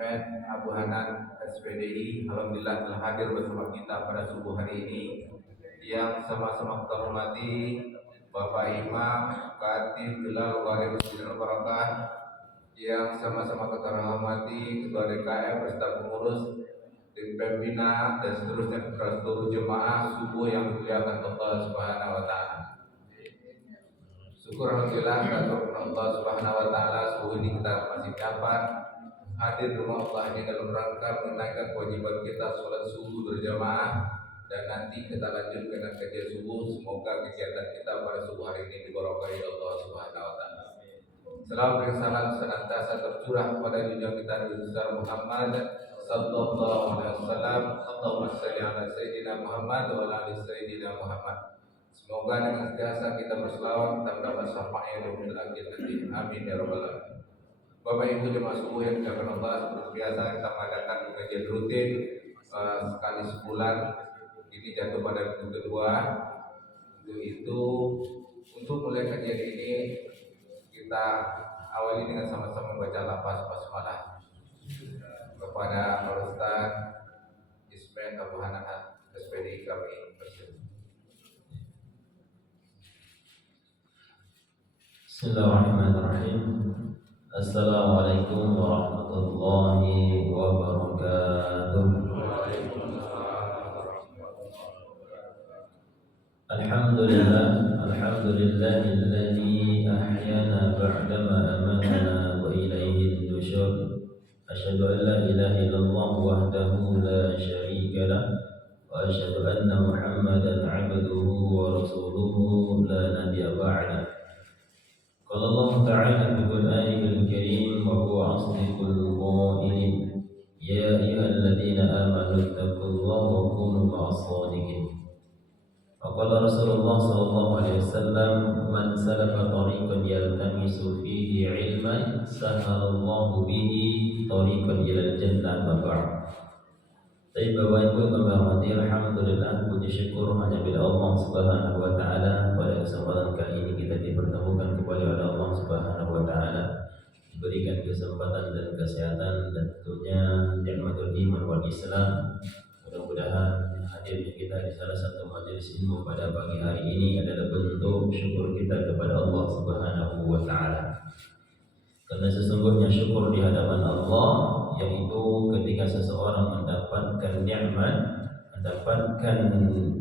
Ismen Abu Hanan SPDI, alhamdulillah telah hadir bersama kita pada subuh hari ini. Yang sama-sama kita hormati Bapak Imam Khatib Bilal Wali Masjid Al-Barakah, yang sama-sama kita hormati Ketua DKM beserta pengurus, tim pembina dan seterusnya, seluruh jemaah subuh yang dimuliakan Allah Subhanahu wa taala. Syukur alhamdulillah kepada Allah Subhanahu wa taala, subuh ini kita masih dapat hadir di rumah Allah hanya dalam rangka menunaikan kewajiban kita sholat subuh berjamaah, dan nanti kita lanjut dengan kajian subuh. Semoga kegiatan kita pada subuh hari ini diberkahi Allah Subhanahu wa taala. Salam dan salam senantiasa tercurah kepada junjungan kita Nabi besar Muhammad sallallahu alaihi wasallam. Allahumma shalli ala sayyidina Muhammad wa ala ali sayyidina Muhammad. Semoga dengan senantiasa kita berselawat kita mendapat syafaat yang mulia nanti. Amin ya rabbal alamin. Bapak Ibu jemaah subuh yang dimuliakan Allah, seperti biasa kita mengadakan kajian rutin sekali sebulan. Ini jatuh pada minggu kedua. Untuk mulai kajian ini kita awali dengan sama-sama membaca lafaz basmalah kepada Ustaz Ismen Abu Hanan SPDI kami bersyukur. Bismillahirrahmanirrahim. Assalamualaikum warahmatullahi wabarakatuh. Alhamdulillahilladzi ahyana ba'dama amatana wa ilaihi nusyur. Asyhadu an la ilaha illallah wahdahu la syarika lah wa asyhadu anna Muhammadan 'abduhu wa rasuluhu la nabiyya ba'da. Qala Allah ta'ala fi Qur'anil Karim wa huwa asdiqul qa'ilin, ya ayyuhalladzina amanu taqullaha wa kunu ma'as shadiqin. Qala Rasulullah sallallahu alaihi wasallam, man salaka tariqan yaltamisu fihi ilman sahalallahu bihi tariqan ilal jannah wa ba'd. Baik Bapak Ibu kami hormati, alhamdulillah puji syukur hanya bila Allah Subhanahu wa taala. Pada kesempatan kali ini kita dipertemukan kembali oleh Allah Subhanahu wa taala, diberikan kesempatan dan kesehatan dan tentunya nikmatul iman wal Islam. Mudah-mudahan hadirnya kita di salah satu majelis ilmu pada pagi hari ini adalah bentuk syukur kita kepada Allah Subhanahu wa taala. Karena sesungguhnya syukur di hadapan Allah yaitu ketika seseorang mendapatkan nikmat, mendapatkan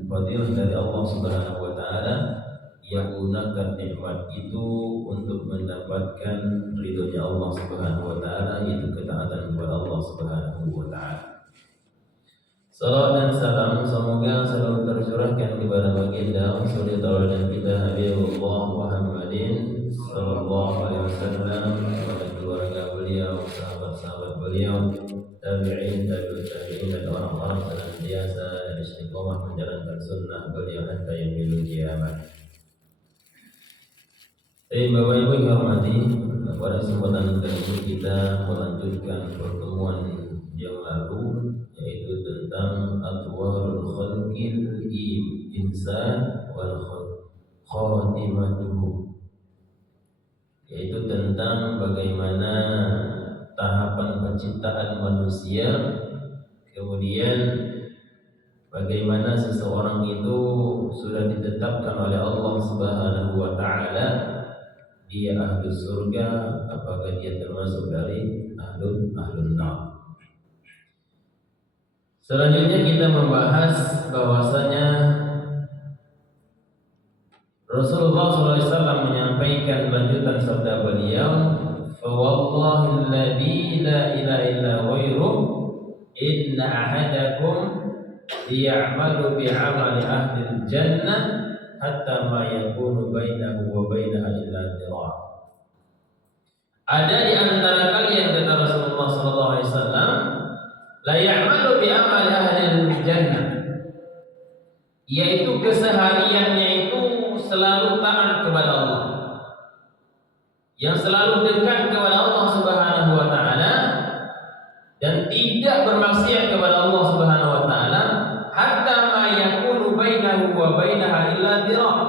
fadilah dari Allah Subhanahu wa taala, yang menggunakan nikmat itu untuk mendapatkan ridhonya Allah Subhanahu wa taala, yaitu ketaatan kepada Allah Subhanahu wa taala. Salawat dan salam semoga selalu tercurahkan kepada baginda suri tauladan kita Habibullah Muhammadin sallallahu alaihi wasallam, kepada keluarga beliau, sahabat-sahabat beliau, tabi'in, tabi'in dan orang-orang senantiasa dan istiqomah menjalankan sunnah beliau hatta yaumil qiyamah. Bapak Ibu yang hormati, pada kesempatan kali ini kita melanjutkan pertemuan yang lalu, yaitu tentang atwarul khalqil insan wal khatimatuhu, yaitu tentang bagaimana tahapan penciptaan manusia, kemudian bagaimana seseorang itu sudah ditetapkan oleh Allah Subhanahu wa taala dia ahli surga, apakah dia termasuk dari ahlun nar. Selanjutnya kita membahas bahwasanya Rasulullah SAW menyampaikan lanjutan sabda beliau, "Fawallahi alladzi la ilaha illa ghairuh, inna ahadakum liya'malu bi'amali ahli jannah hatta ma yakunu bainahu wa bainaha illa dhira'." Ada di antara kalian, kata Rasulullah SAW, la ya'malu bi amali ahli jannah, yaitu kesehariannya itu selalu taat kepada Allah, yang selalu dekat kepada Allah Subhanahu wa taala dan tidak bermaksiat kepada Allah Subhanahu wa taala, hatta ma yakunu bainahu wa bainaha illa dhira',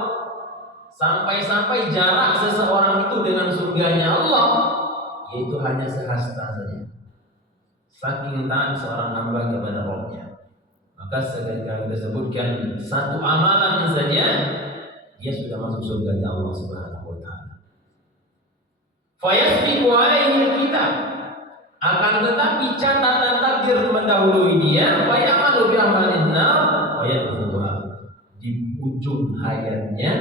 sampai-sampai jarak seseorang itu dengan surganya Allah yaitu hanya sehasta saja. saking taat seorang hamba kepada Rabbnya. Maka seketika kita sebutkan satu amalan saja, dia sudah masuk surga Allah Subhanahu wa taala. Fayasbiqu alaihi kitab. Akan tetapi catatan takdir mendahului dia, fayamalu bi amalin nar fayadkhuluha. Di ujung hayatnya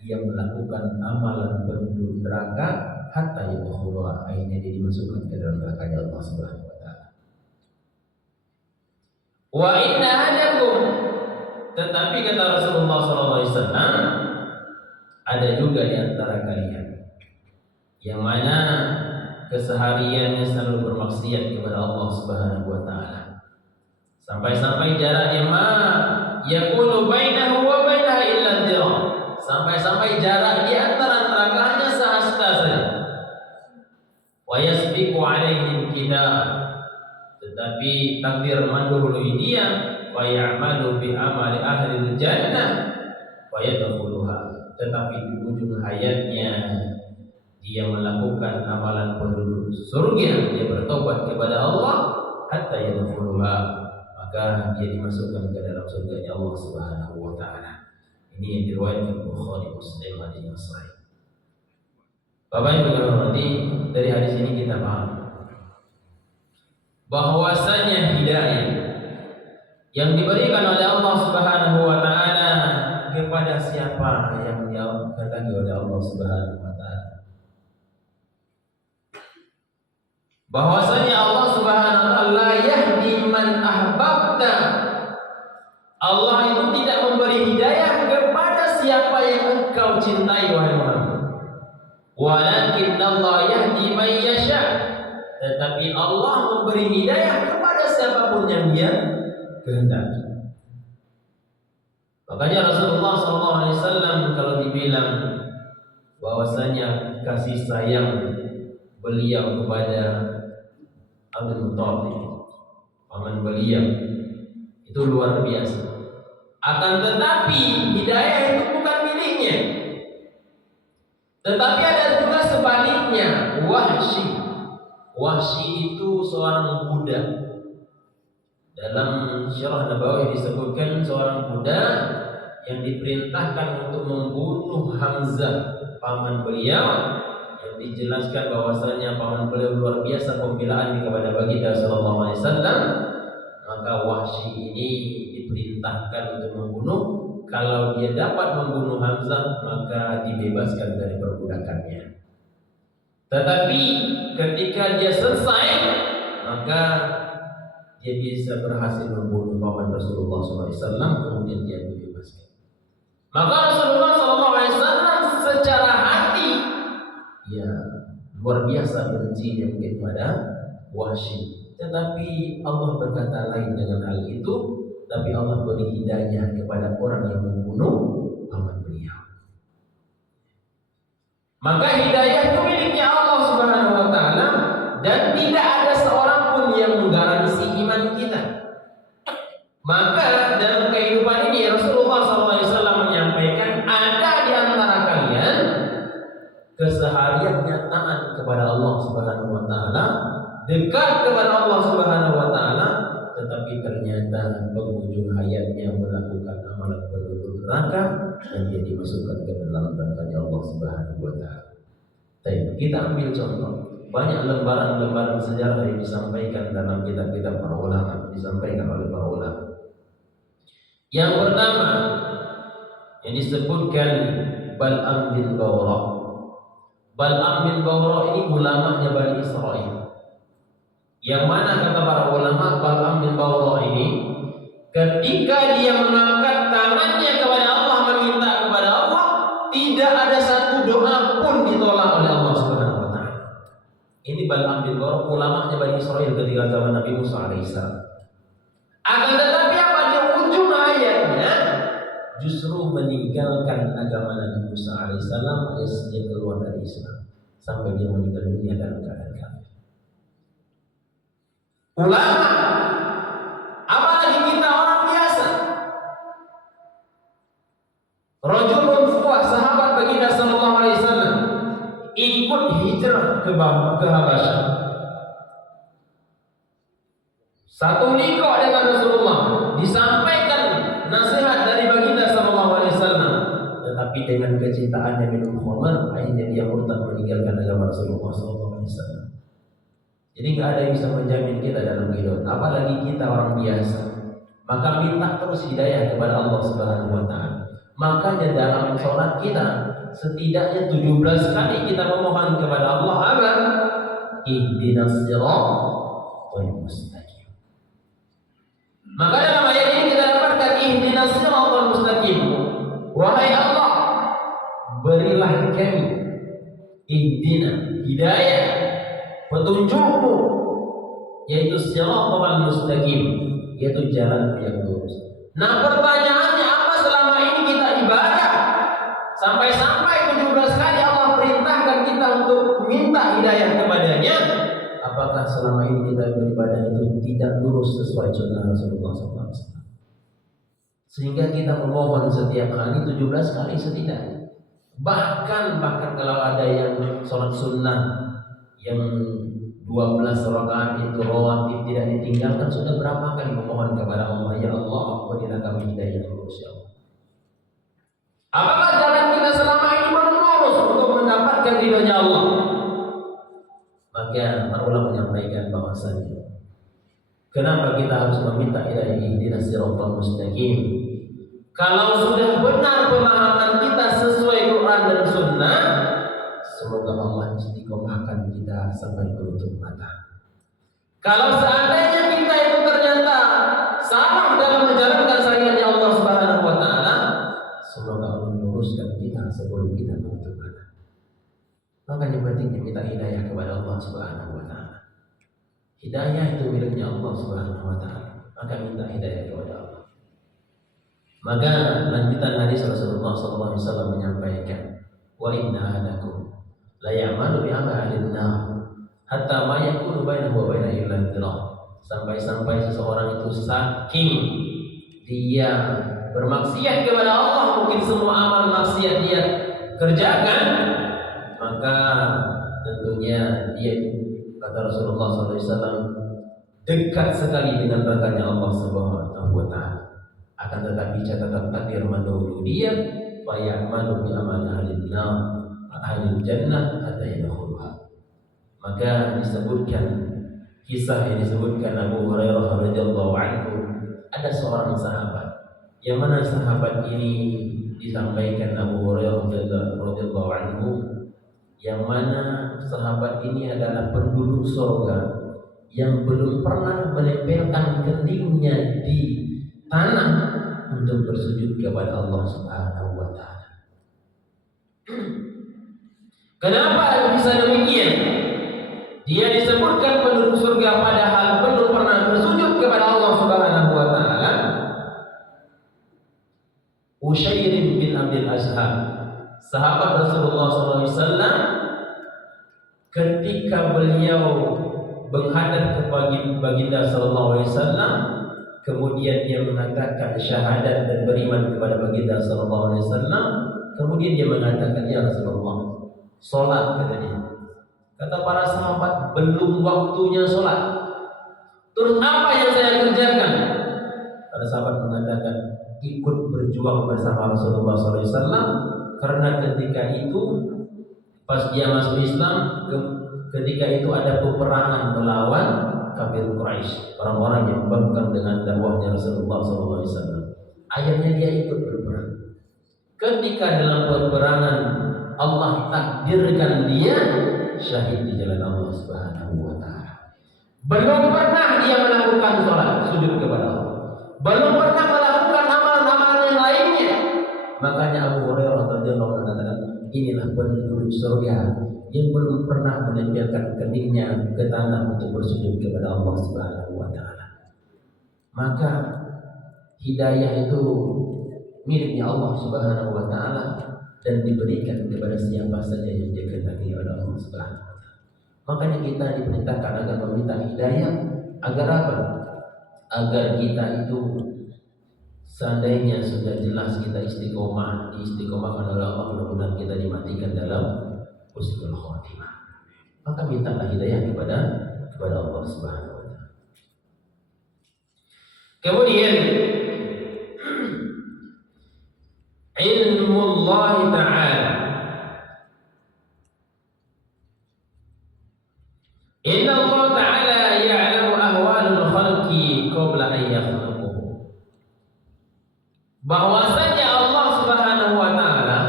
ia melakukan amalan penduduk neraka hatta yadkhuluha, akhirnya dia dimasukkan ke dalam neraka Allah Subhanahu wa taala. Wa inna ahadakum, tetapi kata Rasulullah SAW, ada juga di antara kalian yang mana kesehariannya selalu bermaksiat kepada Allah Subhanahu wa taala. Sampai-sampai jaraknya yakunu bainahu wa bainaha illa dhira. Sampai-sampai jarak di antara neraka hanya sehasta saja. Wa yasbiqu alaihi kitab, tetapi takdir mendahului dia, wa ya'malu bi amali ahli jannah wa yadkhuluha. Tetapi di ujung hayatnya dia melakukan amalan penduduk surga, dia bertobat kepada Allah hatta yadkhuluha, maka dia dimasukkan ke dalam surga Allah Subhanahu wa taala. Ini yang diriwayatkan Bukhari Muslim hadis sahih. Bapak Ibu hormati, dari hadis ini kita paham bahwasanya hidayah yang diberikan oleh Allah Subhanahu wa taala kepada siapa yang dikehendaki oleh Allah Subhanahu wa taala. Bahwasanya Allah Subhanahu wa taala yahdi man ahbabta. Allah itu tidak memberi hidayah kepada siapa yang engkau cintai wahai Muhammad. Walakin Allah yahdi man yasha. Tetapi Allah memberi hidayah kepada siapapun yang dia kehendaki. Makanya Rasulullah SAW kalau dibilang bahwasanya kasih sayang beliau kepada Abdul Muttalib, paman beliau, itu luar biasa. Akan tetapi hidayah itu bukan miliknya. Tetapi ada juga sebaliknya, Wahsy. Wahsy itu seorang budak. Dalam Syarah Nabawi disebutkan seorang budak yang diperintahkan untuk membunuh Hamzah, paman beliau, yang dijelaskan bahwasanya paman beliau luar biasa pembelaan kepada baginda sallallahu alaihi wasallam. Maka Wahsy ini diperintahkan untuk membunuh. Kalau dia dapat membunuh Hamzah, maka dibebaskan dari perbudakannya. Tetapi ketika dia selesai, maka dia bisa berhasil membunuh paman Rasulullah SAW, kemudian dia dibebaskan. Maka Rasulullah SAW secara hati, ya luar biasa bencinya mungkin pada Wahsy. Tetapi Allah berkata lain dengan hal itu. Tapi Allah beri hidayah kepada orang yang membunuh paman beliau. Maka hidayah itu miliknya Allah Subhanahu wa taala, dan tidak ada seorang pun yang menggaransi iman kita. Maka dalam kehidupan ini Rasulullah SAW menyampaikan, ada di antara kalian kesehariannya taat kepada Allah Subhanahu wa taala, dekat kepada Allah Subhanahu wa taala, tetapi ternyata penghujung hayatnya melakukan amalan penduduk neraka dan dia dimasukkan ke dalam neraka Allah Subhanahu wa taala. Baik, kita ambil contoh. Banyak lembaran-lembaran sejarah yang disampaikan dalam kitab-kitab para ulama, disampaikan oleh para ulama. Yang pertama yang disebutkan Bal'am bin Bawra. Bal'am bin Bawra ini ulamanya Bani Israel. Yang mana kata para ulama, Bal'am bin Bawra ini ketika dia mengangkat tangannya kepada Allah, meminta kepada Allah, tidak ada satu doa pun ditolak oleh Allah Subhanahu wa taala. Ini Bal'am bin Bawra, ulamanya Bani Israel ketika zaman Nabi Musa alaihissalam. Akan tetapi apa di ujung ayatnya justru meninggalkan agama Nabi Musa alaihissalam alias dia keluar dari Islam sampai dia meninggal dunia dalam keadaan kafir. Ulama, apalagi kita orang biasa. Rajulun fuah, sahabat baginda sallallahu alaihi wasallam, ikut hijrah ke Habasyah. Satu liqa dengan Rasulullah, disampaikan nasihat dari baginda sallallahu alaihi wasallam, tetapi dengan kecintaannya minum khamar, akhirnya dia murtad meninggalkan agama Rasulullah sallallahu alaihi wasallam. Jadi nggak ada yang bisa menjamin kita dalam kehidupan, apalagi kita orang biasa. Maka minta terus hidayah kepada Allah Subhanahu wa taala. Makanya dalam sholat kita setidaknya 17 kali kita memohon kepada Allah agar ihdinas siratal mustaqim. Maka dalam ayat ini kita dapatkan ihdinas siratal mustaqim. Wahai Allah, berilah kami ihdina, hidayah, petunjukmu, yaitu siratal mustaqim, yaitu jalan yang lurus. Nah, pertanyaannya apa selama ini kita ibadah? Sampai-sampai 17 kali Allah perintahkan kita untuk minta hidayah kepadanya. Apakah selama ini kita beribadah itu tidak lurus sesuai sunnah Rasulullah SAW? Sehingga kita memohon setiap hari 17 kali setidaknya. Bahkan kalau ada yang sholat sunnah yang 12 rakaat itu rawatib tidak ditinggalkan, sudah berapa kali memohon kepada Allah, ya Allah, berilah kami hidayah lurus ya Allah. Apakah jalan kita selama ini belum lurus untuk mendapatkan ridhonya Allah? Maka para ulama menyampaikan bahwasanya kenapa kita harus meminta hidayah ihdinas siratal mustaqim? Kalau sudah benar pemahaman kita sesuai Quran dan Sunnah, semoga Allah istiqomahkan kita sampai penutup mata. Kalau seandainya kita itu ternyata salah dalam menjalankan syariatnya Allah Subhanahu wa taala, semoga Allah luruskan kita sebelum kita menutup mata. Makanya pentingnya minta hidayah kepada Allah Subhanahu wa taala. Hidayah itu miliknya Allah Subhanahu wa taala. Maka minta hidayah kepada Allah. Maka lanjutan hadis Rasulullah SAW menyampaikan, wa inna ahadakum la ya'malu bi amali an-nar hatta ma yakunu bainahu wa bainahu illa dhira. Sampai-sampai seseorang itu saking dia bermaksiat kepada Allah, mungkin semua amal maksiat dia kerjakan, maka tentunya dia itu, kata Rasulullah SAW, dekat sekali dengan nerakanya Allah Subhanahu wa taala. Akan tetapi catatan takdir mendahului dia, fa ya'malu bi amali ahlin nar ahlil jannah hatta yadkhuluha. Maka disebutkan kisah yang disebutkan Abu Hurairah radhiyallahu anhu, ada seorang sahabat yang mana sahabat ini disampaikan Abu Hurairah radhiyallahu anhu, yang mana sahabat ini adalah penduduk surga yang belum pernah menempelkan keningnya di tanah untuk bersujud kepada Allah Subhanahu wa taala. Kenapa bisa demikian? Dia disebutkan penduduk surga padahal belum pernah bersujud kepada Allah Subhanahu wa taala. Ushayr bin Abdul Ashhab, sahabat Rasulullah SAW, ketika beliau menghadap ke baginda sallallahu alaihi wasallam, kemudian dia mengatakan syahadat dan beriman kepada baginda sallallahu alaihi wasallam, kemudian dia mengatakan, ya Rasulullah, salat, katanya. Kata para sahabat, belum waktunya salat. Terus apa yang saya kerjakan? Para sahabat mengatakan, ikut berjuang bersama Rasulullah SAW, karena ketika itu pas dia masuk Islam, ketika itu ada peperangan melawan kafir Quraisy, orang-orang yang bangkang dengan dakwahnya Rasulullah SAW. Akhirnya dia ikut berperang. Ketika dalam peperangan Allah takdirkan dia syahid di jalan Allah Subhanahu wa taala. Belum pernah dia melakukan salat sujud kepada Allah. Belum pernah melakukan amalan-amalan yang lainnya. Makanya Abu Hurairah radhiyallahu anhu mengatakan, inilah penduduk surga yang belum pernah menempelkan keningnya ke tanah untuk bersujud kepada Allah Subhanahu wa taala. Maka hidayah itu miliknya Allah Subhanahu wa taala dan diberikan kepada siapa saja yang dia kehendaki oleh Allah Subhanahu wa taala. Makanya kita diperintahkan agar meminta hidayah agar apa? Agar kita itu seandainya sudah jelas kita istiqomahkan oleh Allah, mudah-mudahan kita dimatikan dalam husnul khotimah. Maka mintalah hidayah kepada Allah Subhanahu wa taala. Kemudian ilmu Allah Ta'ala. Inna Allah Ta'ala ya'lamu ahwalul khalqi qabla an yakhluqu. Bahwasanya Allah Subhanahu wa Ta'ala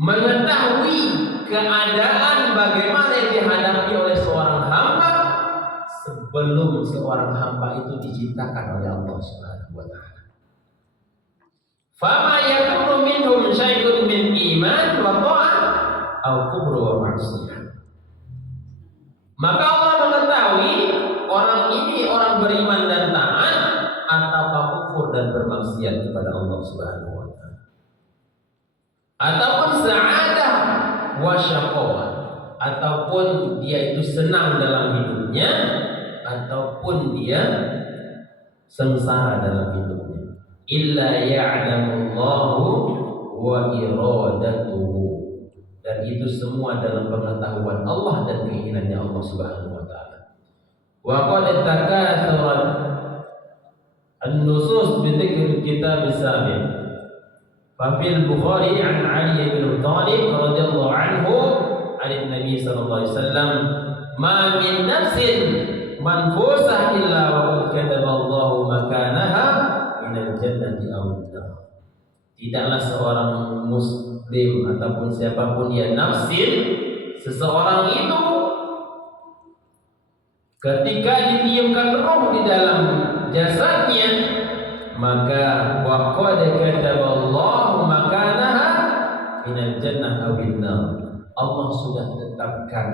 mengetahui keadaan bagaimana yang dihadapi oleh seorang hamba sebelum seorang hamba itu diciptakan oleh Allah Subhanahu wa Ta'ala. Fama yakunu minhum syai'un min iman wa ta'ah aw kufru wa ma'siyah. Maka Allah mengetahui orang ini orang beriman dan taat atau kufur dan bermaksiat kepada Allah Subhanahu wa Ta'ala. Ataupun sa'adah wa syaqawah, ataupun dia itu senang dalam hidupnya ataupun dia sengsara dalam hidupnya. Illa ya'lamullahu wa iradatuhu. Dan itu semua dalam pengetahuan Allah dan keinginannya Allah Subhanahu wa Ta'ala. Wa qad takatharat an-nusus bi dzikri kitab as-sabiq. Fa fil Bukhari an Ali bin Thalib radhiyallahu anhu an Nabi sallallahu alaihi wasallam, "Ma min nafsin manfusah illa wa qad kataba Allahu makanaha minal jannati aw an-nar." Tidaklah seorang muslim ataupun siapapun yang nafsin, seseorang itu ketika didiamkan roh di dalam jasadnya, maka wa qad kataballahu makanaha minal jannah aw an-nar. Allah sudah tetapkan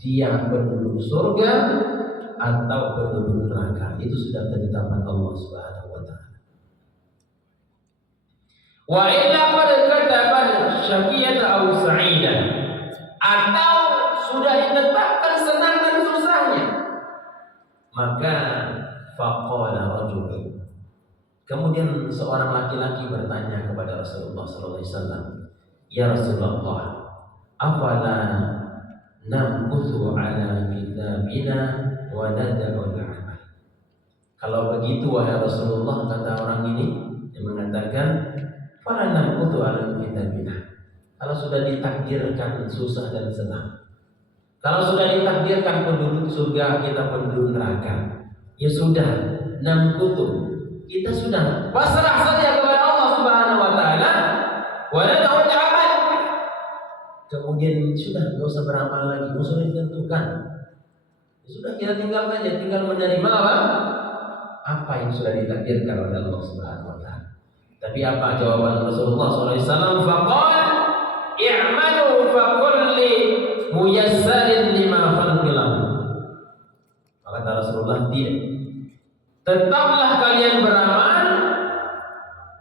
dia penduduk surga atau penduduk neraka. Itu sudah ketetapan Allah Subhanahu wa Ta'ala. Wa illa qad kataba syaqiyatan aw sa'idan, atau sudah ditetapkan senang dan susahnya. Maka faqala rajul, kemudian seorang laki-laki bertanya kepada Rasulullah sallallahu alaihi wasallam, "Ya Rasulullah, afala namkuthu ala kitabina wa nad'u al-amal?" Kalau begitu wahai Rasulullah, kata orang ini yang mengatakan, "Fala namkuthu ala kitabina." Kalau sudah ditakdirkan susah dan senang, kalau sudah ditakdirkan penduduk surga kita penduduk neraka, ya sudah, namkutu, kita sudah pasrah saja kepada Allah Subhanahu wa Ta'ala. Wa nad'u al-amal, kemudian sudah enggak usah beramal lagi, enggak usah ditentukan. Ya sudah, kita tinggal saja, tinggal menerima apa yang sudah ditakdirkan oleh Allah Subhanahu wa Ta'ala. Tapi apa jawaban Rasulullah SAW? Faqala i'malu fa kulli muyassarin lima khalaqillah. Maka kata Rasulullah, tidak, tetaplah kalian beramal,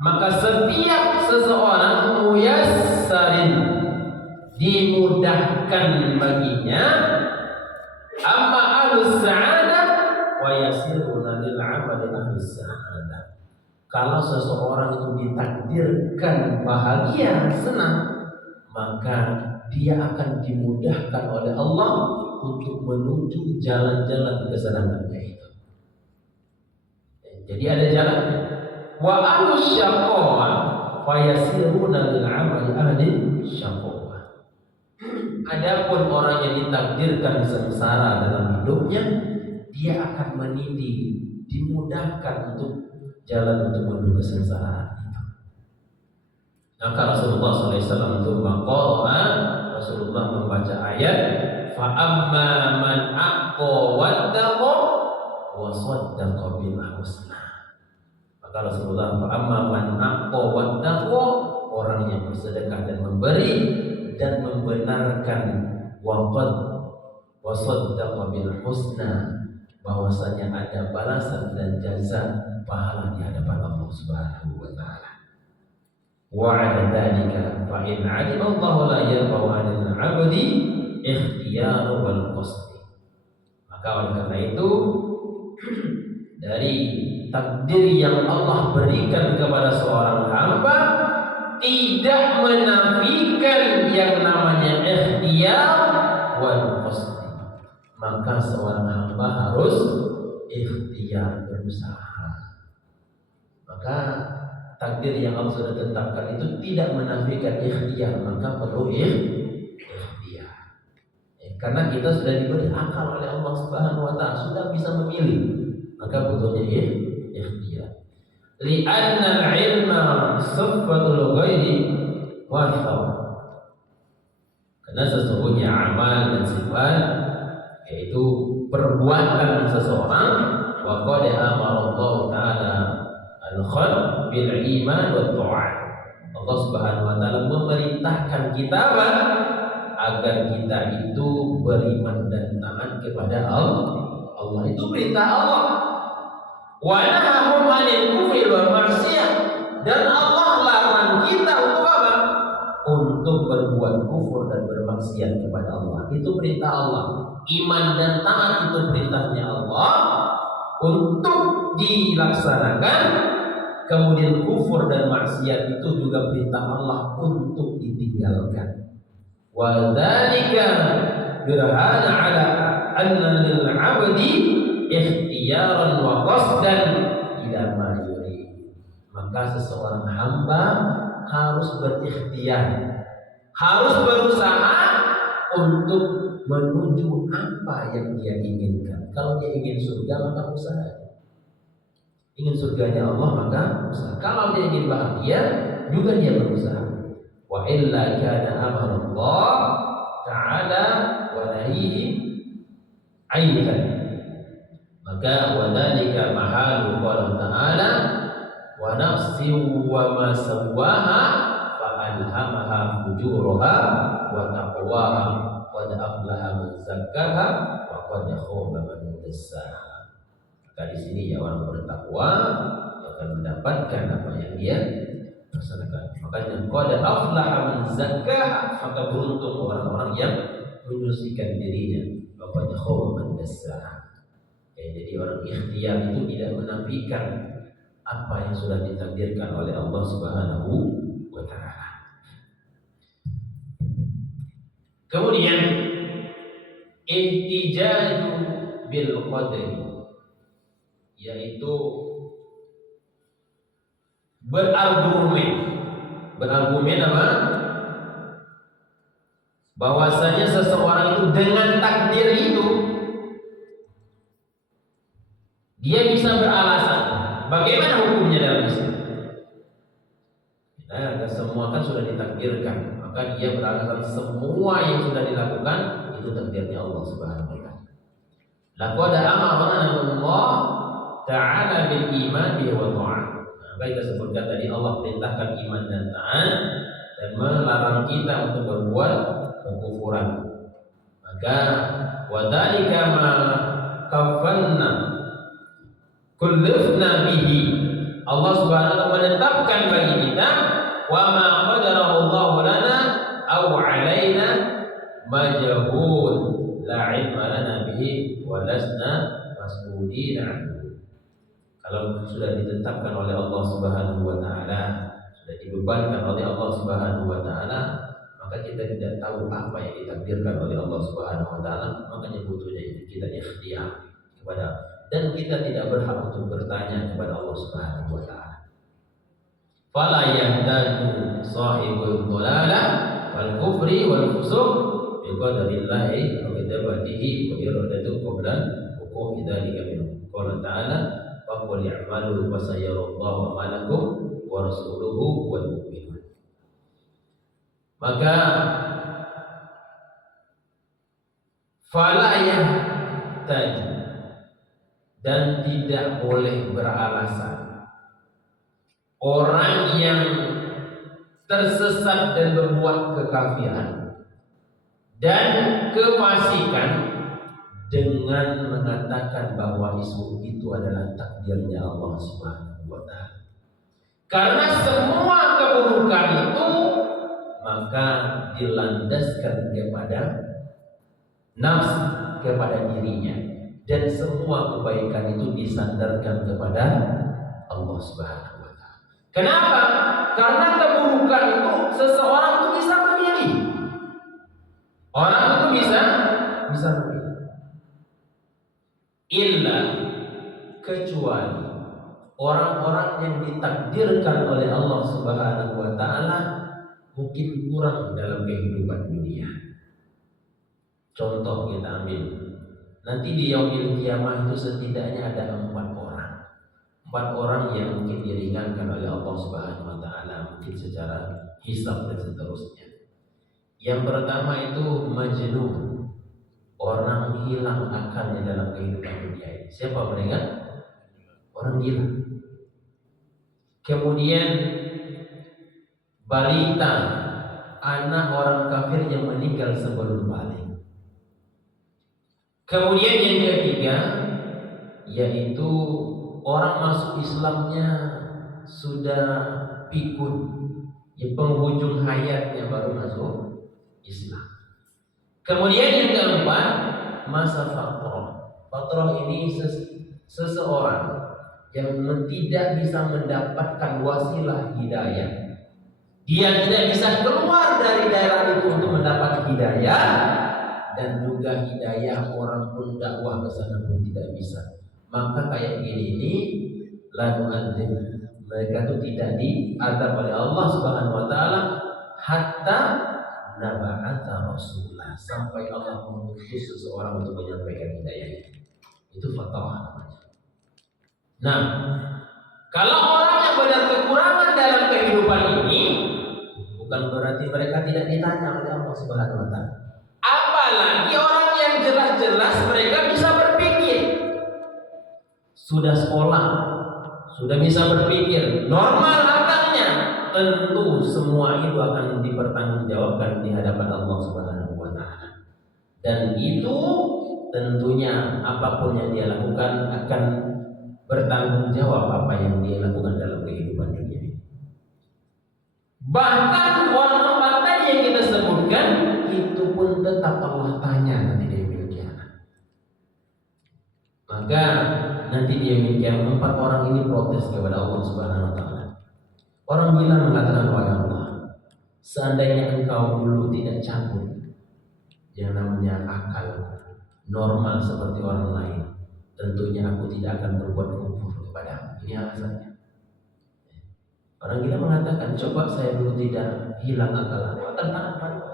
maka setiap seseorang muyassarin, dimudahkan baginya. Amma ahlus sa'adah wa yasiruna lil 'amali ahlus sa'adah. Kalau seseorang itu ditakdirkan bahagia, senang, maka dia akan dimudahkan oleh Allah untuk menuju jalan-jalan kesenangannya itu. Jadi ada jalan. Wa ahlus syaqawah fa yasiruna lil 'amali ahli syaqawah. Adapun orang yang ditakdirkan sengsara dalam hidupnya, dia akan meniti, dimudahkan untuk jalan untuk menuju kesengsaraan itu. Maka Rasulullah SAW itu maqala, Rasulullah membaca ayat, fa amma man aqqa wattaqa wa saddaqa bil husna. Maka Rasulullah, fa amma man aqqa wattaqa, orang yang bersedekah dan memberi dan membenarkan waqad wa saddaqa bil husna, bahwasanya ada balasan dan jaza pahala di hadapan Allah Subhanahu wa Ta'ala. Wa 'ala dzalika fa in 'alima Allah la yarfa'u 'anil 'abdi ikhtiyaru wal qasd. Maka oleh karena itu, dari takdir yang Allah berikan kepada seorang hamba tidak menafikan yang namanya ikhtiyar wal qasd. Maka seorang hamba harus ikhtiyar berikhtiar, berusaha. Maka takdir yang Allah sudah tetapkan itu tidak menafikan ikhtiar, maka perlu ikhtiar. Karena kita sudah diberi akal oleh Allah Subhanahu wa taala, sudah bisa memilih, maka butuhnya ikhtiar. Li'anna al-ilma sifatul ghairi wahid. Karena sesungguhnya amal dan sifat yaitu perbuatan seseorang, wa qad amara Allah taala al-khalq bil iman wa ta'at. Allah Subhanahu wa taala memerintahkan kita agar kita itu beriman dan taat kepada Allah. Allah itu perintah Allah. Wa nahahum 'anil kufri wal ma'siyah, dan Allah larang kita untuk apa? Untuk berbuat kufur dan bermaksiat kepada Allah. Itu perintah Allah. Iman dan taat itu perintahnya Allah untuk dilaksanakan. Kemudian kufur dan maksiat itu juga perintah Allah untuk ditinggalkan. Wa dzalika birhana 'ala anna lil 'abdi ikhtiyaran wa qasdan ila ma yurid. Maka seseorang hamba harus berikhtiar, harus berusaha untuk menuju apa yang dia inginkan. Kalau dia ingin surga, maka usaha. Ingin surganya Allah, maka usaha. Kalau dia ingin bahagia, juga dia berusaha. Wa illa kana amarullah ta'ala wa nahyihi aidan. Maka wadhalika mahalu qala ta'ala wa nafsi wa ma sawwaha fa alhamaha fujuraha wa taqwaha qad aflaha man zakkaha wa qad khaba man dassaha. Maka di sini ya orang bertakwa akan mendapatkan apa yang dia laksanakan. Makanya qad aflaha man zakkaha, maka beruntung orang-orang yang menyucikan dirinya, wa qad khaba man dassaha. Jadi orang ikhtiar itu tidak menafikan apa yang sudah ditakdirkan oleh Allah Subhanahu wa taala. Kemudian ihtijaju bil qadri, yaitu berargumen. Berargumen apa? Bahwasanya seseorang itu dengan takdir itu dia bisa beralasan. Bagaimana hukumnya dalam Islam? Kita semua kan sudah ditakdirkan, maka dia beralasan semua yang sudah dilakukan itu takdirnya Allah Subhanahu wa taala. Laqad amarna Allah ta'ala bil iman bihi wa ta'at. Maka kita sebutkan tadi Allah perintahkan iman dan taat dan melarang kita untuk berbuat kekufuran. Maka wadzalika ma kafanna kullifna bihi, Allah Subhanahu wa taala menetapkan bagi kita wa ma qadara Allah lana aw alaina majhul la ilma lana bihi wa lasna mas'ulin anhu. Kalau sudah ditetapkan oleh Allah Subhanahu wa taala, sudah dibebankan oleh Allah Subhanahu wa taala, maka kita tidak tahu apa yang ditakdirkan oleh Allah Subhanahu wa taala. Makanya butuhnya itu kita ikhtiar kepada, dan kita tidak berhak untuk bertanya kepada Allah Subhanahu wa taala. Fala yahtaju sahibul dhalalah wal kufri wal fusuq bi qadarillahi wa kitabatihi wa iradatu qabla hukum dzalika minhu. Qala ta'ala fa qul i'malu fa sayarallahu amalakum wa rasuluhu wal mu'minun. Maka fala yahtaju, dan tidak boleh beralasan orang yang tersesat dan berbuat kekafiran dan kefasikan dengan mengatakan bahwa isu itu adalah takdirnya Allah Subhanahu wa taala. Karena semua keburukan itu maka dilandaskan kepada nafsu, kepada dirinya, dan semua kebaikan itu disandarkan kepada Allah Subhanahu wa taala. Kenapa? Karena keburukan itu seseorang itu bisa memilih. Orang itu bisa memilih. Illa kecuali orang-orang yang ditakdirkan oleh Allah Subhanahu wa taala mungkin kurang dalam kehidupan dunia. Contoh kita ambil, nanti di yaumil kiamah itu setidaknya ada 4 orang. 4 orang yang mungkin diringankan oleh Allah Subhanahu wa taala mungkin secara hisab dan seterusnya. Yang pertama itu majnun, orang hilang akalnya dalam kehidupan dunia ini. Siapa mereka? Orang gila. Kemudian balita, anak orang kafir yang meninggal sebelum balik. Kemudian yang ketiga yaitu orang masuk Islamnya sudah pikun, di penghujung hayatnya baru masuk Islam. Kemudian yang keempat masa fatrah. Fatrah ini seseorang yang tidak bisa mendapatkan wasilah hidayah. Dia tidak bisa keluar dari daerah itu untuk mendapat hidayah, dan juga hidayah orang pun dakwah ke sana pun tidak bisa. Maka kayak gini ini lalu anzim, mereka itu tidak diadab oleh Allah Subhanahu wa taala hatta naba'atha rasulah, sampai Allah mengutus seseorang untuk menyampaikan hidayah itu. Itu fatrah namanya. Nah, kalau orang yang benar kekurangan dalam kehidupan ini, bukan berarti mereka tidak ditanya oleh Allah Subhanahu wa taala. Apalagi orang yang jelas-jelas mereka bisa berpikir, sudah sekolah, sudah bisa berpikir, normal akalnya, tentu semua itu akan dipertanggungjawabkan di hadapan Allah Subhanahu wa taala. Dan itu tentunya apapun yang dia lakukan akan bertanggung jawab apa yang dia lakukan dalam kehidupan dunia. Bahkan orang empat tadi yang kita sebutkan itu pun tetap Allah tanya nanti di yaumil kiamah. Maka nanti di yaumil kiamah 4 orang ini protes kepada Allah Subhanahu wa taala. Orang gila mengatakan, wahai Allah, seandainya engkau dulu tidak cabut yang namanya akal normal seperti orang lain, tentunya aku tidak akan berbuat kufur kepadamu. Ini alasannya. Orang gila mengatakan, coba saya dulu tidak hilang akal, aku akan taat pada.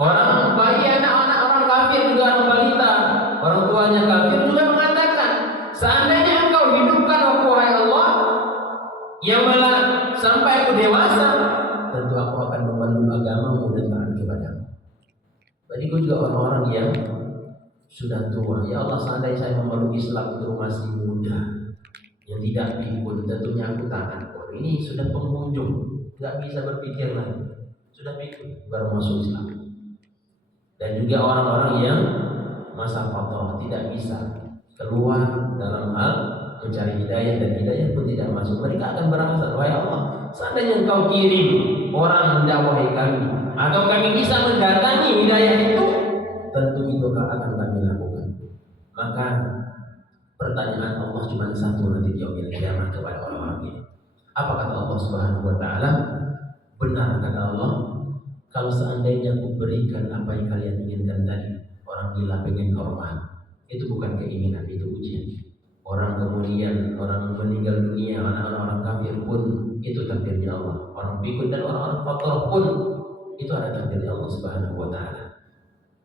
Orang bayi, anak-anak orang kafir juga, anak balita, orang tuanya kafir juga mengatakan, seandainya engkau hidupkan aku, wahai Allah, yang malah sampai aku dewasa, tentu aku akan memeluk agamamu dan taat kepadamu. Jadi juga orang-orang yang sudah tua, ya Allah, seandainya saya memeluk Islam itu masih muda, yang tidak pikun, tentunya aku taat. Ini sudah penghujung, nggak bisa berpikir lagi, sudah pikun baru masuk Islam. Dan juga orang-orang yang masa fatrah tidak bisa keluar dalam hal mencari hidayah, dan hidayah pun tidak masuk. Mereka akan beralasan, wahai Allah, seandainya engkau kirim orang mendakwahi kami, atau kami bisa mendatangi hidayah itu, tentu itu akan kami lakukan. Maka pertanyaan Allah cuma satu nanti di yaumil kiamah kepada orang-orang ini. Apa kata Allah Subhanahu wa taala? Benar kata Allah, kalau seandainya aku berikan apa yang kalian inginkan tadi, orang gila pengen normal, itu bukan keinginan, itu ujian. Orang kemudian orang meninggal dunia, orang-orang kafir pun itu takdirnya Allah. Orang pikun dan orang-orang fatrah pun itu ada takdirnya Allah Subhanahu wa taala.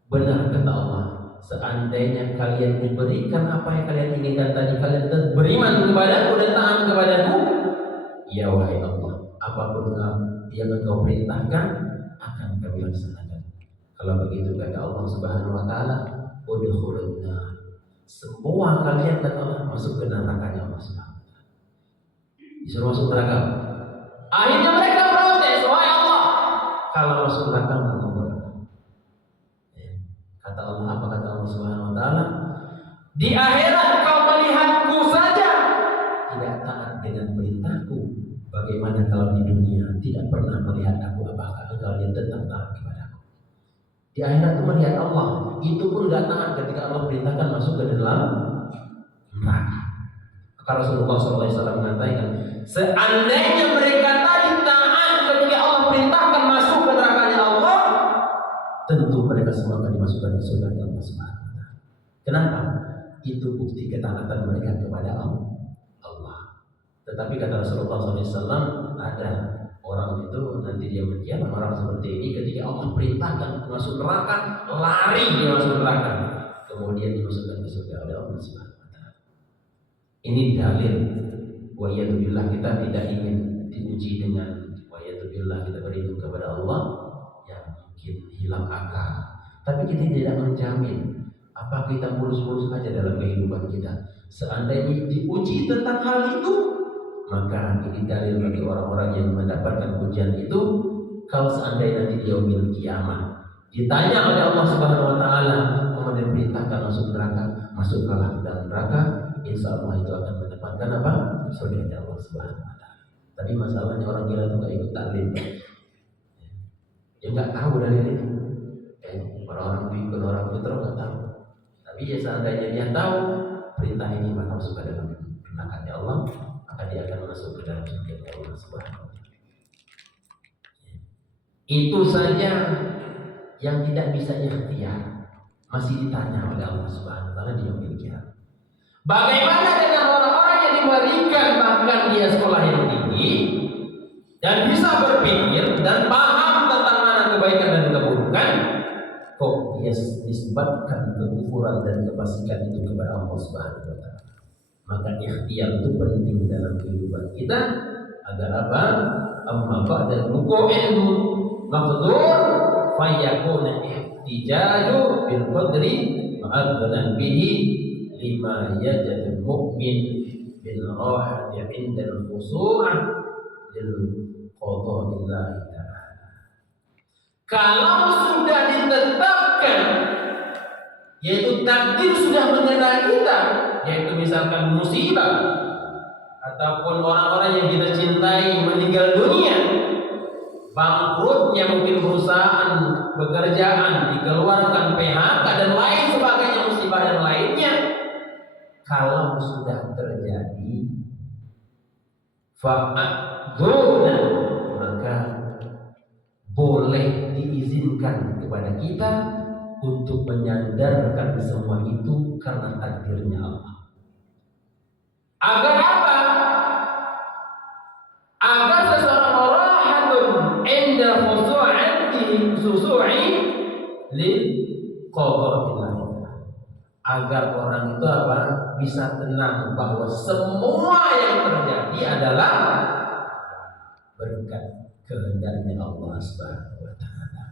Benar kata Allah, seandainya kalian diberikan apa yang kalian inginkan tadi, kalian beriman kepadaku dan taat kepadaku, ya wahai Allah, apapun yang engkau perintahkan akan kami laksanakan. Kalau begitu kata Allah Subhanahu wa taala, udkhulun nar, semua kalian kata Allah masuk ke nerakanya Allah Subhanahu wa taala. Disuruh masuk neraka. Akhirnya mereka protes, wahai Allah, kalau masuk neraka enggak mau. Kata Allah, apa kata Allah Subhanahu wa taala? Di akhirat kau melihatku saja tidak taat dengan perintahku. Bagaimana kalau di dunia tidak pernah melihat aku, apakah kalian tetap taat kepadaku? Di akhirat itu melihat Allah, itu pun gak taat ketika Allah perintahkan masuk ke dalam neraka. Maka Rasulullah SAW mengatakan, seandainya mereka tadi taat ketika Allah perintahkan masuk ke nerakanya Allah, tentu mereka semua akan dimasukkan ke surga Allah Subhanahu wa taala. Kenapa? itu bukti ketaatan mereka kepada Allah. Tetapi kata Rasulullah SAW, ada orang itu nanti dia menjadi orang seperti ini ketika Allah perintahkan masuk neraka, lari dia masuk neraka, kemudian dimasukkan ke surga oleh Allah Subhanahu wa taala. Ini dalil wa yatubillah, kita tidak ingin diuji dengan wa yatubillah, kita berlindung kepada Allah yang mungkin hilang akal. Tapi kita tidak menjamin apa kita mulus-mulus saja dalam kehidupan kita. Seandainya diuji tentang hal itu, maka ini dalil bagi orang-orang yang mendapatkan ujian itu. Kalau seandainya nanti dia memiliki kiamat, ditanya oleh Allah Subhanahu wa taala, kemudian perintahkan masuk neraka, masuklah ke dalam neraka, insya Allah itu akan mendapatkan apa? Surga Allah Subhanahu wa taala. Tapi masalahnya orang gila itu nggak ikut taklim, ya nggak tahu dalil ini. Orang-orang pikir, orang fitrah nggak tahu. Tapi ya seandainya dia tahu perintah ini, maka masuk ke dalam neraka Allah, maka dia akan masuk ke dalam surga Allah Subhanahu wa taala. Itu saja yang tidak bisa ikhtiar, masih ditanya oleh Allah Subhanahu wa taala di yaumil qiyamah. Bagaimana dengan orang-orang yang diberikan bahkan dia sekolah yang tinggi dan bisa berpikir dan paham tentang mana kebaikan dan keburukan, kok dia nisbatkan kekufuran dan kefasikan itu kepada Allah Subhanahu wa taala? Maka ikhtiar itu penting dalam kehidupan kita agar apa? Amma ba'da ruku'il maqdur fayakuna ihtijaju bil qadri ma'adzanan bihi lima yajadul mu'min bil rahati 'inda al-khusu'ah lil qada'illahi ta'ala. Kalau sudah ditetapkan, yaitu takdir sudah mengenai kita, yaitu misalkan musibah ataupun orang-orang yang kita cintai meninggal dunia, bangkrutnya mungkin perusahaan, pekerjaan, dikeluarkan, PHK dan lain sebagainya, musibah dan lainnya. Kalau sudah terjadi, fa'adzuna, maka boleh diizinkan kepada kita untuk menyandarkan semua itu karena takdirnya Allah. Agar apa? Agar seseorang rahatun inda khusu'i li qada'illah. Agar orang itu apa? Bisa tenang bahwa semua yang terjadi adalah berkat kehendaknya Allah Subhanahu wa taala.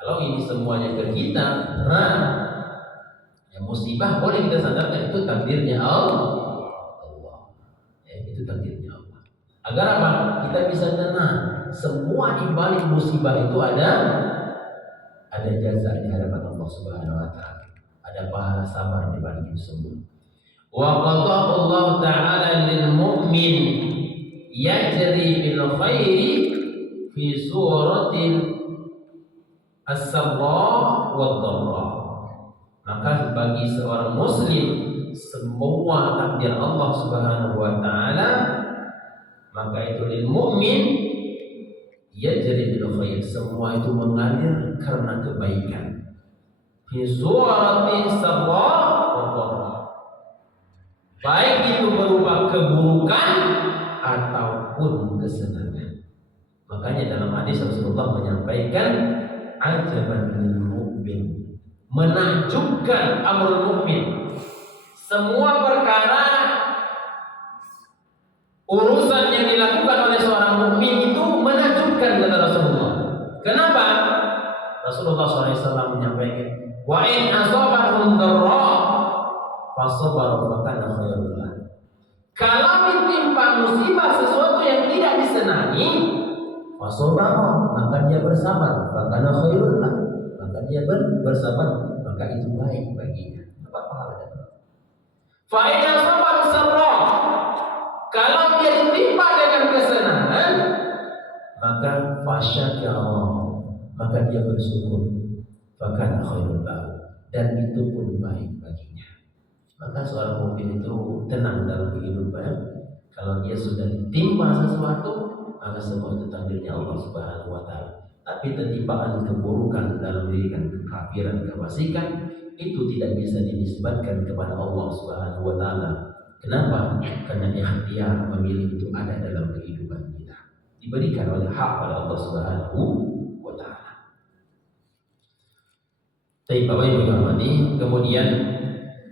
Kalau ini semuanya ke kita, ya musibah boleh kita sadarkan itu takdirnya Allah. Itu takdirnya Allah. Agar apa? Kita bisa tenang. Semua di balik musibah itu ada jaza di hadapan Allah Subhanahu wa taala. Ada pahala sabar di balik itu semua. Wa qada'a Allah taala lil mu'min yajri bil khairi fi suratil as-sarra wa dharra. Maka bagi seorang muslim semua takdir Allah Subhanahu wa taala, maka itu lil mu'min yajri bil khair, semua itu mengalir karena kebaikan. Fi surati sarra wa dharra, baik itu berupa keburukan ataupun kesenangan. Makanya dalam hadis Rasulullah menyampaikan ajaban lil mu'min, menakjubkan amrul mukmin. Semua perkara urusan yang dilakukan oleh seorang mukmin itu menakjubkan, kata Rasulullah. Kenapa? Rasulullah SAW menyampaikan, wa in asabahum dharra fasabaru fakana khairul lahum. Kalau ditimpa musibah sesuatu yang tidak disenangi, fasabaru, maka dia bersabar, fakana khairul lahum, maka dia bersabar, maka itu baik baginya. Dapat pahala. Fa in asabahu sarra, kalau dia ditimpa dengan kesenangan, maka fasyakara, maka dia bersyukur, fakana khairul lahum, dan itu pun baik baginya. Maka seorang mukmin itu tenang dalam kehidupan. Kalau dia sudah ditimpa sesuatu, maka semua itu takdirnya Allah Subhanahu wa taala. Tapi ketimpaan keburukan dalam diri, kekafiran, kefasikan, itu tidak bisa dinisbatkan kepada Allah Subhanahu wa taala. Kenapa? Karena ikhtiar memilih itu ada dalam kehidupan kita. Diberikan oleh hak oleh Allah Subhanahu wa taala. Baik, Bapak Ibu yang hormati, kemudian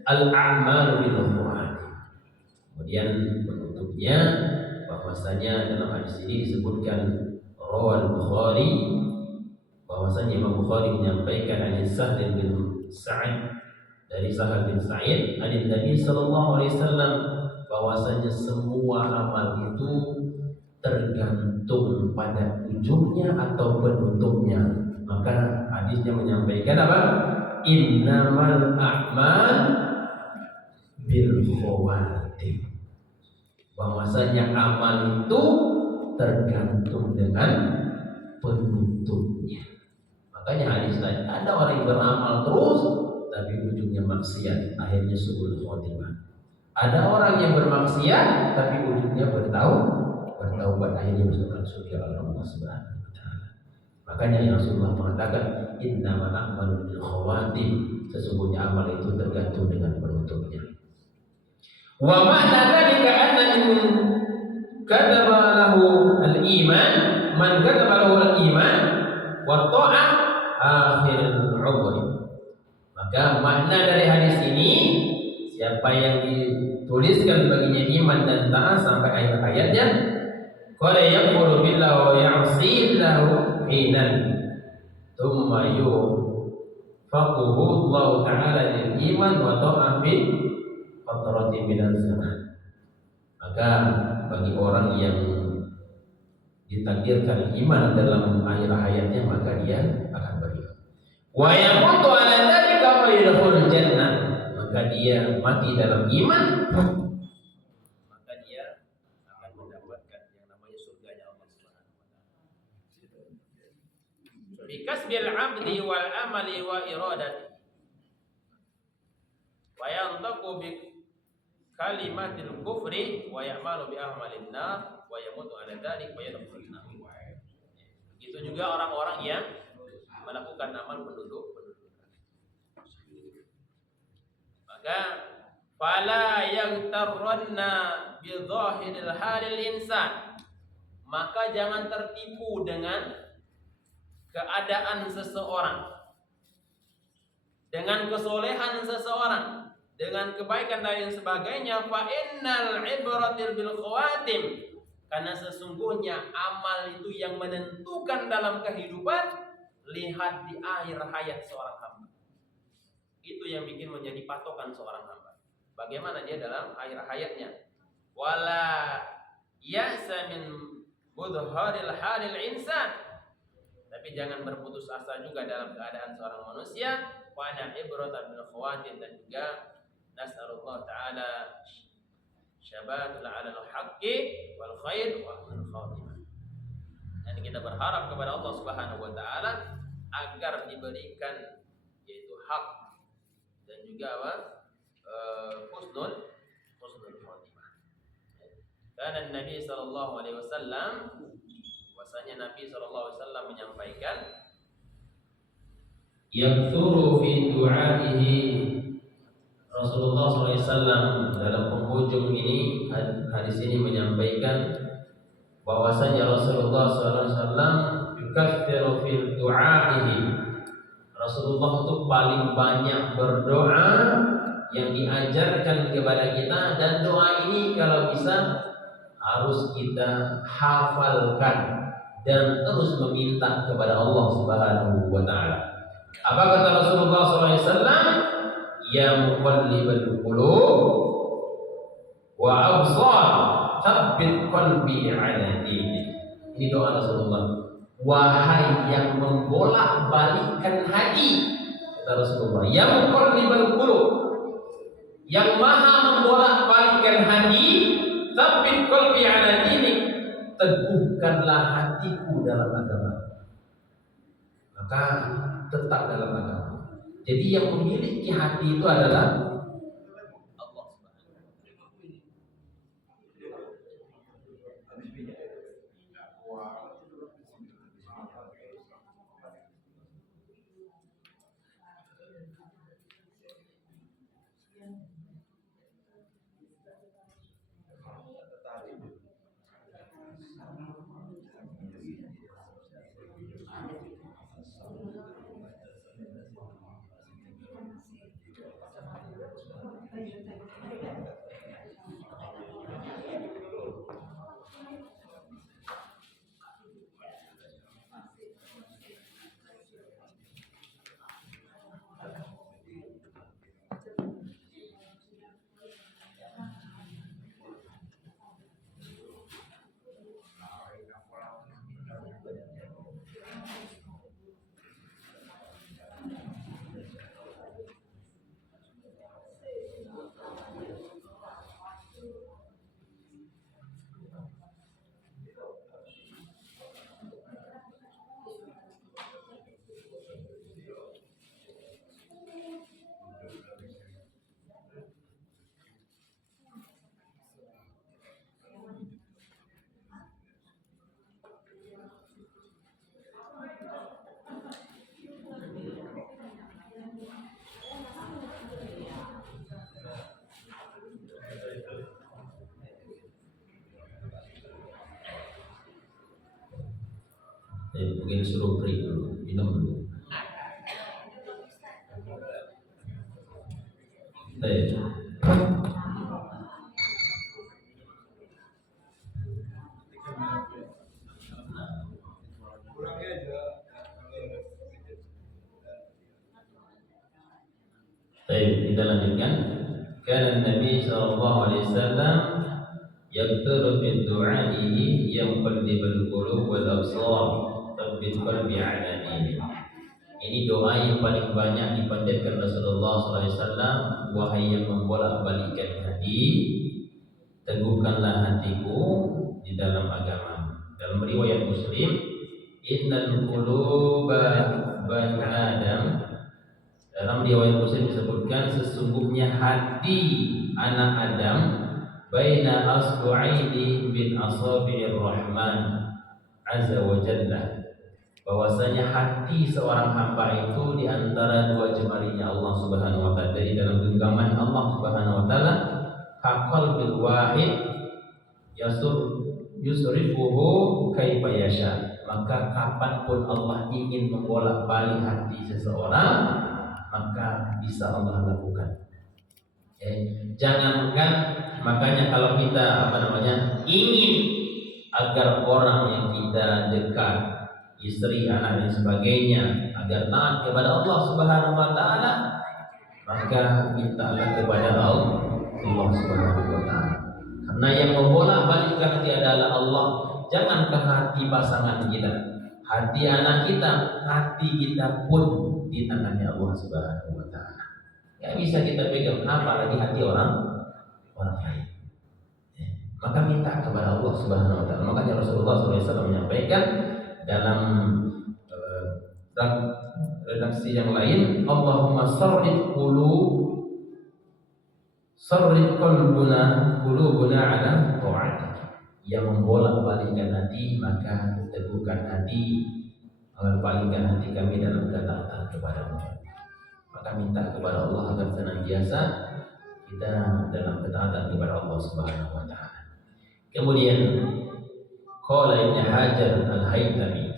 al-a'malu bil khawatim. Kemudian penutupnya bahwasanya dalam hadis ini disebutkan rawal Bukhari, bahwasanya Imam Bukhari menyampaikan hadis Sahl bin Sa'id dari Sahl bin Sa'id dari Nabi sallallahu alaihi wasallam bahwasanya semua amal itu tergantung pada ujungnya atau penutupnya. Maka hadisnya menyampaikan apa? Innamal a'mal bil khawatim. Bahwasanya amal itu tergantung dengan penutupnya. Makanya hadis tadi ada orang yang beramal terus tapi ujungnya maksiat, akhirnya suul khotimah. Ada orang yang bermaksiat tapi ujungnya bertaubat, akhirnya masuk surga Allah Subhanahu wa taala. Makanya Rasulullah mengatakan innamal a'malu bil khawatim, sesungguhnya amal itu tergantung dengan penutupnya. Wa ma'na dzalika anna in kataba lahu al-iman man kataba lahu al-iman wa ta'ah akhirul umri. Maka makna dari hadis ini, siapa yang dituliskan baginya iman dan taat sampai akhir hayatnya, qala yaqulu billahi wa ya'si lahu hinan thumma yufaquhu Allah ta'ala lil iman wa ta'ah fi fatrati minaz zaman. Maka bagi orang yang ditakdirkan iman dalam akhir hayatnya, maka dia akan beriman. Wa yamutu ala dzalika fa yadkhulul jannah. Maka dia mati dalam iman, maka dia akan mendapatkan yang namanya surganya Allah Subhanahu wa taala. Bi kasbil 'abdi wal amali wa iradati. Wa yantaqu bi kalimatil kufri wa ya'malu bi ahmalin nar wa yamutu ala dzalik wa yadkhulun nar. Begitu juga orang-orang yang melakukan amal penduduk. Maka fala yaghtarranna bi dhahiril halil insan. Maka jangan tertipu dengan keadaan seseorang, dengan kesolehan seseorang, dengan kebaikan dan sebagainya. Fa innal ibratil bil khawatim, karena sesungguhnya amal itu yang menentukan dalam kehidupan. Lihat di akhir hayat seorang hamba, itu yang bikin menjadi patokan seorang hamba, bagaimana dia dalam akhir hayatnya. Wala ya'sa min mudharil halil insan, tapi jangan berputus asa juga dalam keadaan seorang manusia. Wa ana ibratan bil khawatim, dan juga nas'alullah ta'ala syabatul 'alal haqqi wal khair wa husnul khatimah. Dan kita berharap kepada Allah Subhanahu wa taala agar diberikan yaitu hak dan juga husnul khatimah. Karena Nabi sallallahu alaihi wasallam, bahwasanya Nabi sallallahu alaihi wasallam menyampaikan yaktsuru fi du'aihi. Rasulullah SAW dalam penghujung ini hadis ini menyampaikan bahwasanya Rasulullah SAW yukaffiru fi du'aihi. Rasulullah itu paling banyak berdoa yang diajarkan kepada kita, dan doa ini kalau bisa harus kita hafalkan dan terus meminta kepada Allah Subhanahu wa taala. Apa kata Rasulullah SAW? Ya muqallibal qulub wa absar tsabbit qalbi ala dinik. Ini doa Rasulullah. Wahai yang membolak-balikkan hati, kata Rasulullah, ya muqallibal qulub, yang maha membolak-balikkan hati, tsabbit qalbi ala dinik, teguhkanlah hatiku dalam agama. Maka tetap dalam agama. Jadi yang memiliki hati itu adalah Allah Subhanahu wa taala. Mungkin suruh break dulu, minum dulu. Baik. Baik, kita lanjutkan. Karena Nabi sallallahu alaihi wasallam yaqturu fi du'aihi yamqallibul qulub wal absar tabbit qalbi ala dini. Ini doa yang paling banyak dipanjatkan Rasulullah SAW. Wahai yang membolak-balikkan hati, teguhkanlah hatiku di dalam agama. Dalam riwayat Muslim, innal quluba bani Adam. Dalam riwayat Muslim disebutkan sesungguhnya hati anak Adam baina asbu'aini bin asabi'ir rahman azza wa jalla, bahwasanya hati seorang hamba itu di antara dua jemarinya Allah Subhanahu wa taala, dari dalam genggaman Allah Subhanahu wa taala. Hakal bil wahid yusrifuhu kaifa yasha, maka kapanpun Allah ingin membolak-balik hati seseorang, maka bisa Allah lakukan. Jangankan, makanya kalau kita ingin agar orang yang kita dekat, istri, anak dan sebagainya, agar taat kepada Allah Subhanahu wa taala, maka mintalah kepada Allah Subhanahu wa taala. Karena yang membolak-balikkan hati adalah Allah. Jangan ke hati pasangan kita, hati anak kita, hati kita pun di tangannya Allah Subhanahu wa taala. Gak bisa kita pegang, apalagi hati orang lain. Maka minta kepada Allah Subhanahu wa taala. Makanya Rasulullah SAW menyampaikan dalam redaksi yang lain, Allahumma sarrif qulubuna ala ta'atik. Yang membolak-balikkan hati, maka teguhkan hati, palingkan hati kami dalam ketaatan kepada-Mu. Maka minta kepada Allah agar senantiasa kita dalam ketaatan kepada Allah Subhanahu wa taala. Kemudian qala Ibnu Hajar Al-Haytami,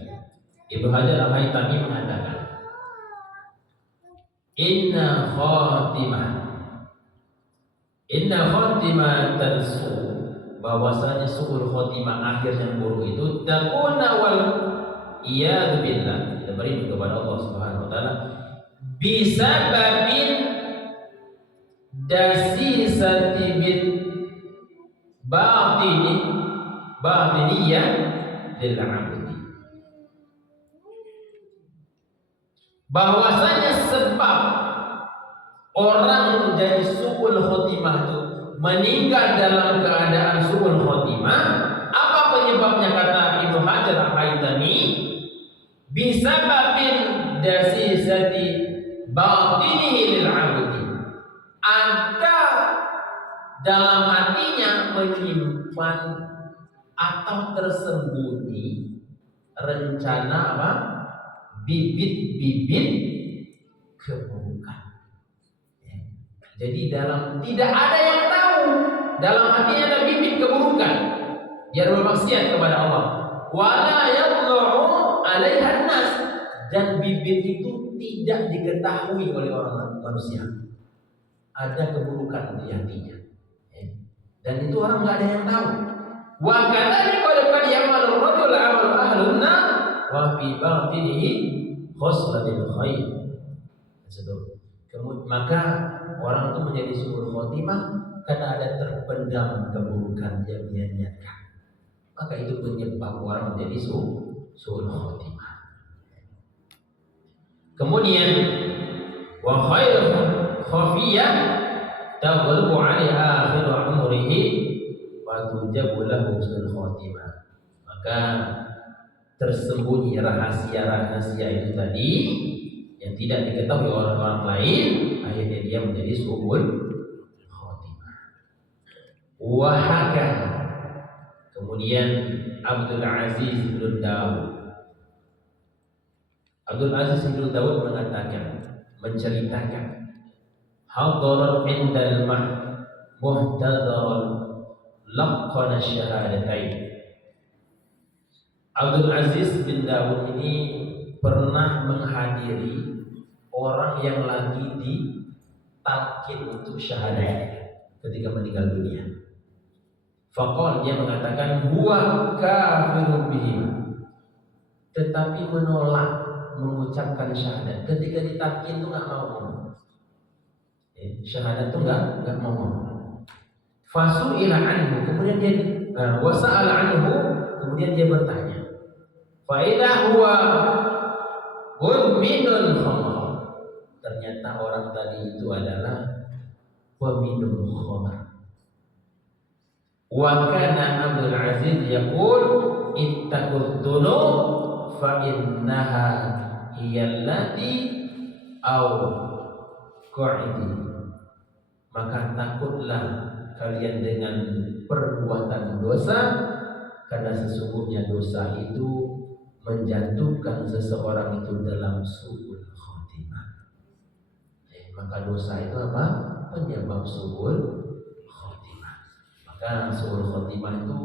Ibnu Hajar Al-Haytami mengatakan, Inna khatimah tansu, bahwasanya suul khotimah, akhir yang buruk itu, takuna wal iyad billah, kita beri kepada Allah Subhanahu wa taala, bisababin dasisati bil batiniyah lil 'abdi, bahwasanya sebab orang menjadi suul khotimah itu, meninggal dalam keadaan suul khotimah, apa penyebabnya? Kata Ibnu Hajar Al-Haytami, bisababin dasisati batinihi lil 'abdi, ada dalam hatinya menyimpan atau tersembunyi rencana bibit-bibit keburukan. Jadi tidak ada yang tahu dalam hatinya ada bibit keburukan, dia bermaksiat kepada Allah. Wala yadlu'u 'alaiha nas, dan bibit itu tidak diketahui oleh orang manusia. Ada keburukan di hatinya, dan itu orang nggak ada yang tahu. Wa kadzalika qad ya'malu rajul 'amal ahlun nar wa fi batinihi khoslatul khair. Maka orang itu menjadi suul khotimah karena ada terpendam keburukan yang dia niatkan. Maka itu penyebab orang menjadi suul khotimah. Kemudian wa khair khafiyah taghlibu 'alaiha akhir umrihi wa tujabu lahu husnul khotimah. Maka tersembunyi rahasia-rahasia itu tadi yang tidak diketahui oleh orang lain, akhirnya dia menjadi suul khotimah. Wahaka, kemudian Abdul Aziz bin Daud mengatakan, menceritakan, hadarat indal muhtadar laqana syahadatain, Abdul Aziz bin Dawud ini pernah menghadiri orang yang lagi ditalqin untuk syahadat ketika meninggal dunia. Faqal, dia mengatakan huwa kafirun bihim, tetapi menolak mengucapkan syahadat. Ketika ditalqin itu nggak mau ngomong. Syahadat itu nggak mau ngomong. Fasu'ila anhu, kemudian dia wasa'ala anhu, kemudian dia bertanya. Fa idza huwa mudminul khamr. Ternyata orang tadi itu adalah peminum khamr. Wa kana Abdul Aziz yaqul ittaqud dunub fa innaha hiyallati au qa'idi. Maka takutlah kalian dengan perbuatan dosa, karena sesungguhnya dosa itu menjatuhkan seseorang itu dalam su'ul khotimah. Maka dosa itu apa? Penyebab su'ul khotimah. Maka su'ul khotimah itu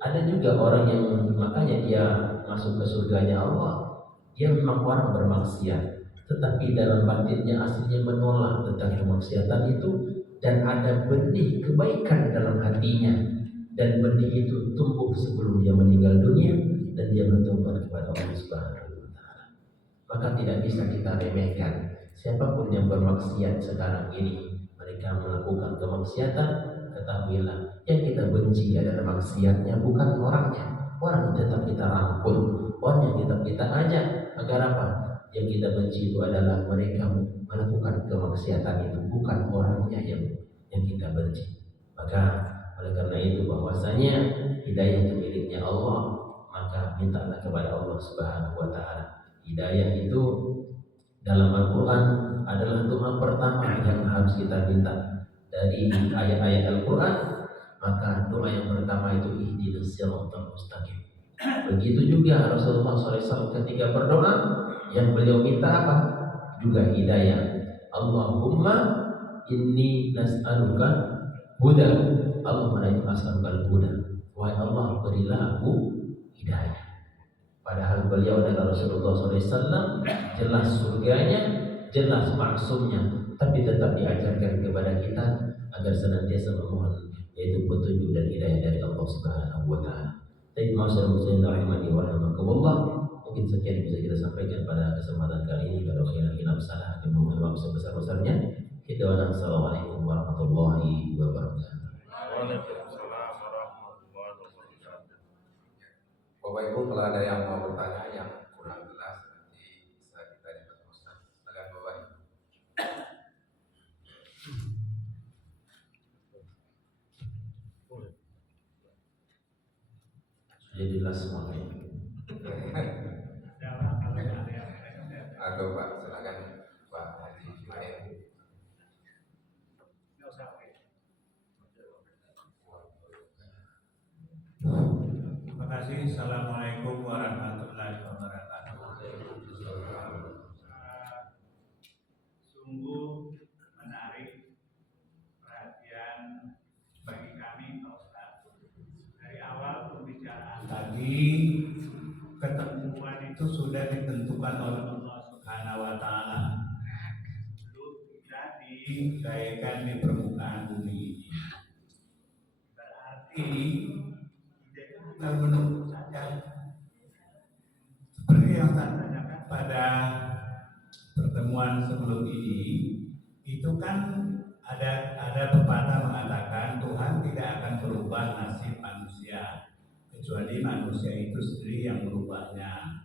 ada juga orang yang makanya dia masuk ke surganya Allah. Dia memang orang bermaksiat, tetapi dalam batinnya aslinya menolak tentang kemaksiatan itu, dan ada benih kebaikan dalam hatinya, dan benih itu tumbuh sebelum dia meninggal dunia dan dia bertobat kepada Allah Subhanahu wa taala. Maka tidak bisa kita remehkan siapapun yang bermaksiat sekarang ini. Mereka melakukan kemaksiatan, ketahuilah yang kita benci adalah maksiatnya, bukan orangnya. Orang tetap kita rangkul, orang yang tetap kita ajak. Agar apa? Yang kita benci itu adalah mereka melakukan kemaksiatan itu, bukan orangnya yang kita benci. Maka oleh karena itu bahwasanya hidayah itu miliknya Allah, maka mintalah kepada Allah Subhanahu wa taala. Hidayah itu dalam Al-Qur'an adalah doa pertama yang harus kita minta dari ayat-ayat Al-Qur'an. Maka doa yang pertama itu ihdinas siratal mustaqim. Begitu juga Rasulullah SAW ketika berdoa, yang beliau minta apa? Juga hidayah. Allahumma inni nas'aluka huda. Allahumma inni as'aluka huda. Wahai Allah, berilah aku hidayah. Padahal beliau adalah Rasulullah SAW, jelas surganya, jelas maksumnya, tapi tetap diajarkan kepada kita agar senantiasa memohon yaitu petunjuk dan hidayah dari Allah Subhanahu wa taala. Baik, masyaallah muslimin rahimani wa rahimakumullah. Mungkin sekian bisa kita sampaikan pada kesempatan kali ini. Kalau khilaf salah, kami mohon maaf sebesar-besarnya. Assalamualaikum warahmatullahi wabarakatuh. Waalaikumsalam warahmatullahi wabarakatuh. Bapak Ibu, kalau ada yang mau bertanya yang kurang jelas nanti bisa kita dipermudah. Silakan Bapak Ibu. Sudah jelas semuanya. Aduh Pak, silakan Pak Haji Ismail. Terima kasih. Assalamualaikum warahmatullahi wabarakatuh. Sungguh menarik perhatian bagi kami Pak Ustaz. Dari awal pembicaraan tadi, ketemuan itu sudah ditentukan oleh Allah Subhanahu wa taala. Belum kita digaikan di permukaan bumi ini. Berarti kita menunggu saja. Seperti yang saya tanyakan pada pertemuan sebelum ini, itu kan ada pepatah mengatakan Tuhan tidak akan berubah nasib manusia, kecuali manusia itu sendiri yang merubahnya.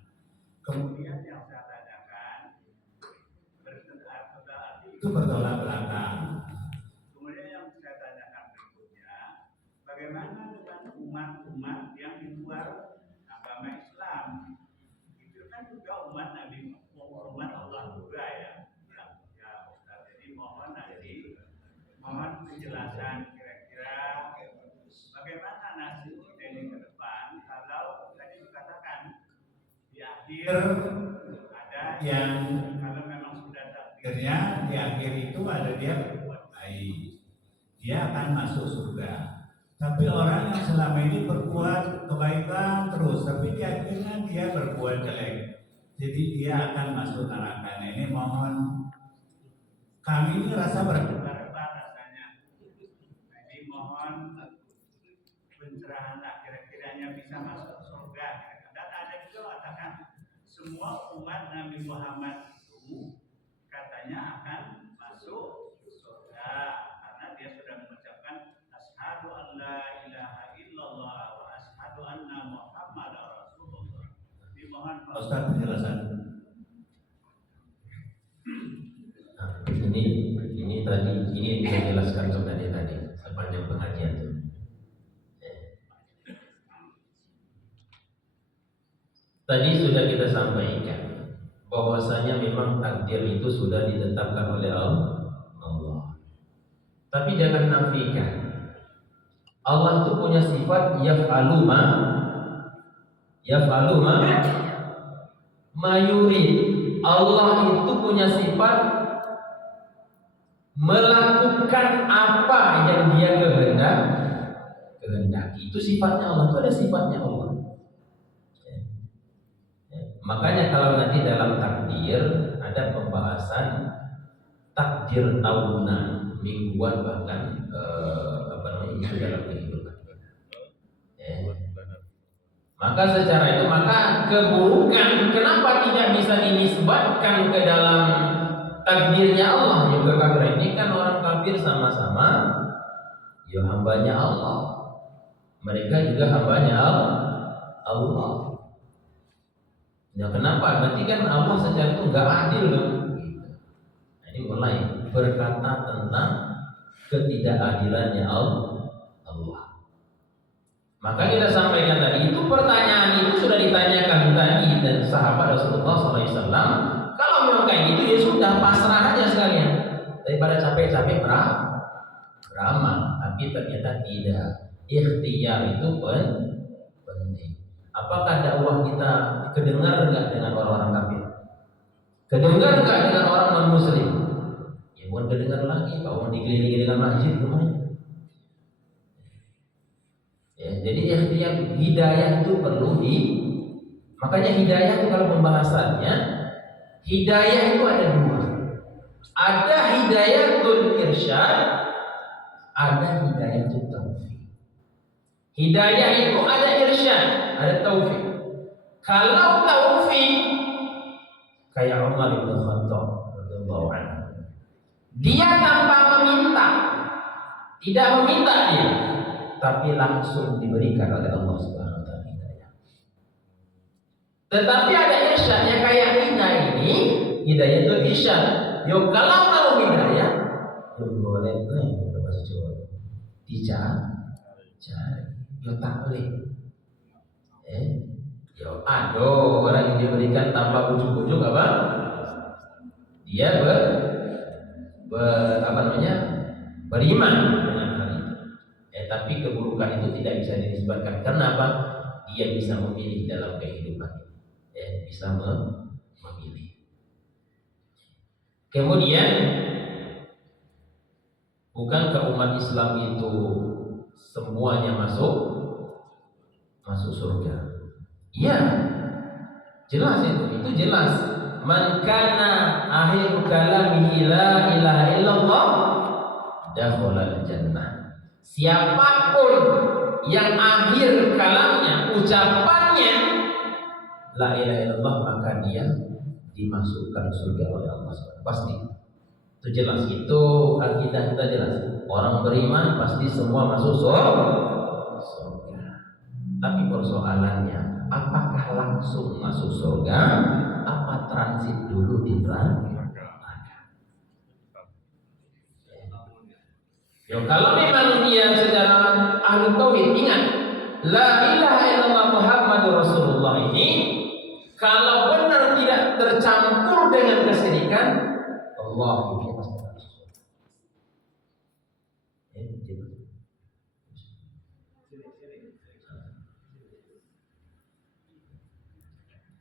Kemudian yang saya tanyakan, itu bertolak belakang. Kemudian yang saya tanyakan berikutnya, bagaimana dengan umat-umat yang di luar agama Islam? Itu kan juga umat Nabi, umat Allah juga ya. Ya Ustaz, jadi mohon penjelasan kira-kira bagaimana nasib kita ini ke depan kalau tadi dikatakan di akhir ada yang kalau memang sudah takdirnya di akhir itu ada dia berbuat baik, dia akan masuk surga. Tapi orang yang selama ini berbuat kebaikan terus, tapi di akhirnya dia berbuat jelek, jadi dia akan masuk neraka. Nah, ini mohon, kami ini rasa berdebar-debar rasanya. Jadi mohon pencerahan lah, kira-kiranya bisa masuk surga. Dan ada juga mengatakan semua umat Nabi Muhammad itu katanya akan masuk surga karena dia sudah mengucapkan asyhadu an la ilaha illallah wa asyhadu anna muhammadar rasulullah. Dimohon Pak Ustaz penjelasan. Ini tadi ini saya jelaskan sebenarnya tadi sepanjang pengajian itu. Tadi sudah kita sampaikan bahwasanya memang takdir itu sudah ditetapkan oleh Allah. Tapi jangan nafikan. Allah itu punya sifat yaf'alu ma yurid. Allah itu punya sifat melakukan apa yang dia kehendaki. Itu sifatnya Allah, itu ada sifatnya Allah. Makanya kalau nanti dalam takdir ada pembahasan takdir tahunan, mingguan, bahkan itu dalam kehidupan. Maka secara itu maka keburukan kenapa tidak bisa dinisbatkan ke dalam takdirnya Allah? Yang kekafiran ini kan orang kafir sama-sama ya hambanya Allah. Mereka juga hambanya Allah. Ya kenapa? Berarti kan Allah secara itu nggak adil dong. Nah, ini mulai berkata tentang ketidakadilannya Allah. Maka kita sampaikan tadi itu pertanyaan itu sudah ditanyakan tadi dan sahabat Rasulullah SAW. Kalau memang kayak gitu ya sudah pasrah aja sekalian daripada capek-capek beramal. Tapi ternyata tidak. Ikhtiar itu penting. Apakah dakwah kita kedengar enggak dengan orang-orang kafir? Kedengar enggak dengan orang non-muslim? Ya bukan kedengar lagi, kalau dikelilingi dengan masjid rumahnya. Ya, jadi ikhtiar hidayah itu perlu makanya hidayah itu kalau pembahasannya hidayah itu ada dua. Ada hidayatul irsyad, ada hidayatul taufik. Hidayah itu ada irsyad, ada taufik. Kalau taufik kayak Umar bin Khattab radhiyallahu anhu, dia tanpa meminta, tidak meminta dia, tapi langsung diberikan oleh Allah Subhanahu wa taala hidayah. Tetapi ada irsyadnya kayak kita ini, hidayah itu irsyad. Yo kalau mau hidayah, yo boleh nih bahasa Jawa. Dicari, yo taklid. Yo aduh orang yang diberikan tanpa bujuk-bujuk apa? Dia beriman dengan hal itu. Tapi keburukan itu tidak bisa dinisbatkan karena apa? Dia bisa memilih dalam kehidupan. Bisa memilih. Kemudian bukankah umat Islam itu semuanya masuk surga? Iya, jelas itu jelas. Man kana akhir kalamihi la ilaha illallah dakhalal jannah. Siapapun yang akhir kalamnya, ucapannya la ilaha illallah, maka dia dimasukkan surga oleh Allah SWT. Pasti. Itu jelas. Itu akidah kita jelas. Orang beriman pasti semua masuk surga. Tapi persoalannya, apakah langsung masuk surga? Apa transit dulu di neraka? Kalau memang dia secara ahli tauhid, ingat la ilaha illallah Muhammadur Rasulullah ini kalau benar tidak tercampur dengan kesyirikan, Allah ini pasti masuk.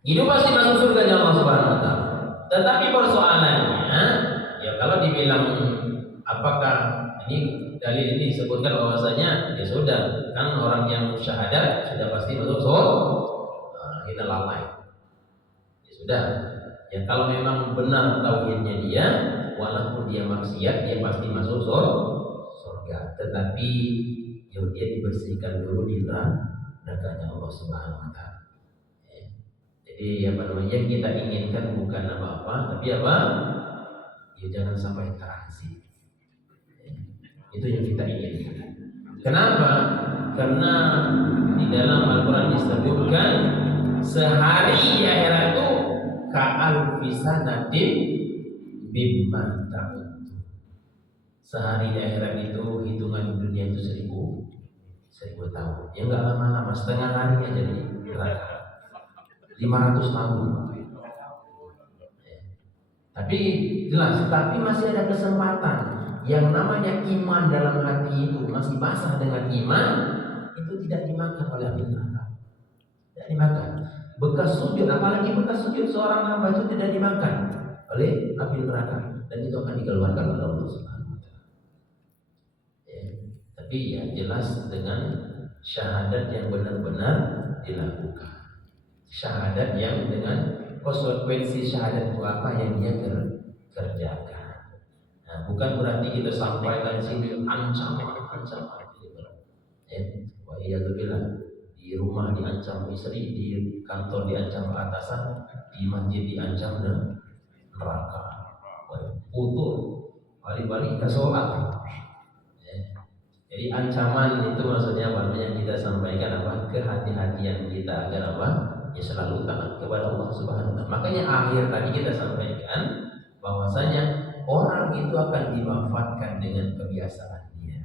Itu pasti masuk surganya Allah Subhanahu wa taala. Tetapi persoalannya, ya kalau dibilang apakah ini dalil ini disebutkan bahwasanya ya sudah, kan orang yang syahadat sudah pasti masuk kita lalai. Ya sudah. Ya kalau memang benar tauhidnya dia, walaupun dia maksiat, dia pasti masuk surga. Tetapi ya dia dibersihkan dulu di nerakanya Allah Subhanahu wa taala. Ya. Jadi apa namanya, yang kita inginkan bukan apa-apa, tapi apa? Ya jangan sampai transit. Ya. Itu yang kita inginkan. Kenapa? Karena di dalam Al-Quran disebutkan sehari di akhirat itu ka'alfi sanatin mimma ta'uddu. Sehari di akhirat itu hitungan dunia itu 1000 tahun. Ya enggak lama-lama, setengah hari aja di neraka. 500 tahun. Ya. Tapi jelas, tapi masih ada kesempatan. Yang namanya iman dalam hati itu masih basah dengan iman, itu tidak dimakan oleh api neraka. Tidak dimakan. Bekas sujud, apalagi bekas sujud seorang hamba itu tidak dimakan oleh api neraka, dan itu akan dikeluarkan oleh Allah Subhanahu wa taala. Ya. Tapi ya jelas dengan syahadat yang benar-benar dilakukan. Syahadat yang dengan konsekuensi syahadat itu apa yang dia kerjakan. Nah, bukan berarti kita sampaikan sini ancaman. Ya, wa iyadzubillah, di rumah diancam istri, di kantor diancam atasan, di masjid diancam neraka. Putus, balik-balik ke sholat. Ya. Jadi ancaman itu maksudnya apa? Yang kita sampaikan apa? Kehati-hatian kita agar apa? Ya selalu taat kepada Allah Subhanahu wa taala. Makanya akhir tadi kita sampaikan bahwasanya orang itu akan diwafatkan dengan kebiasaannya.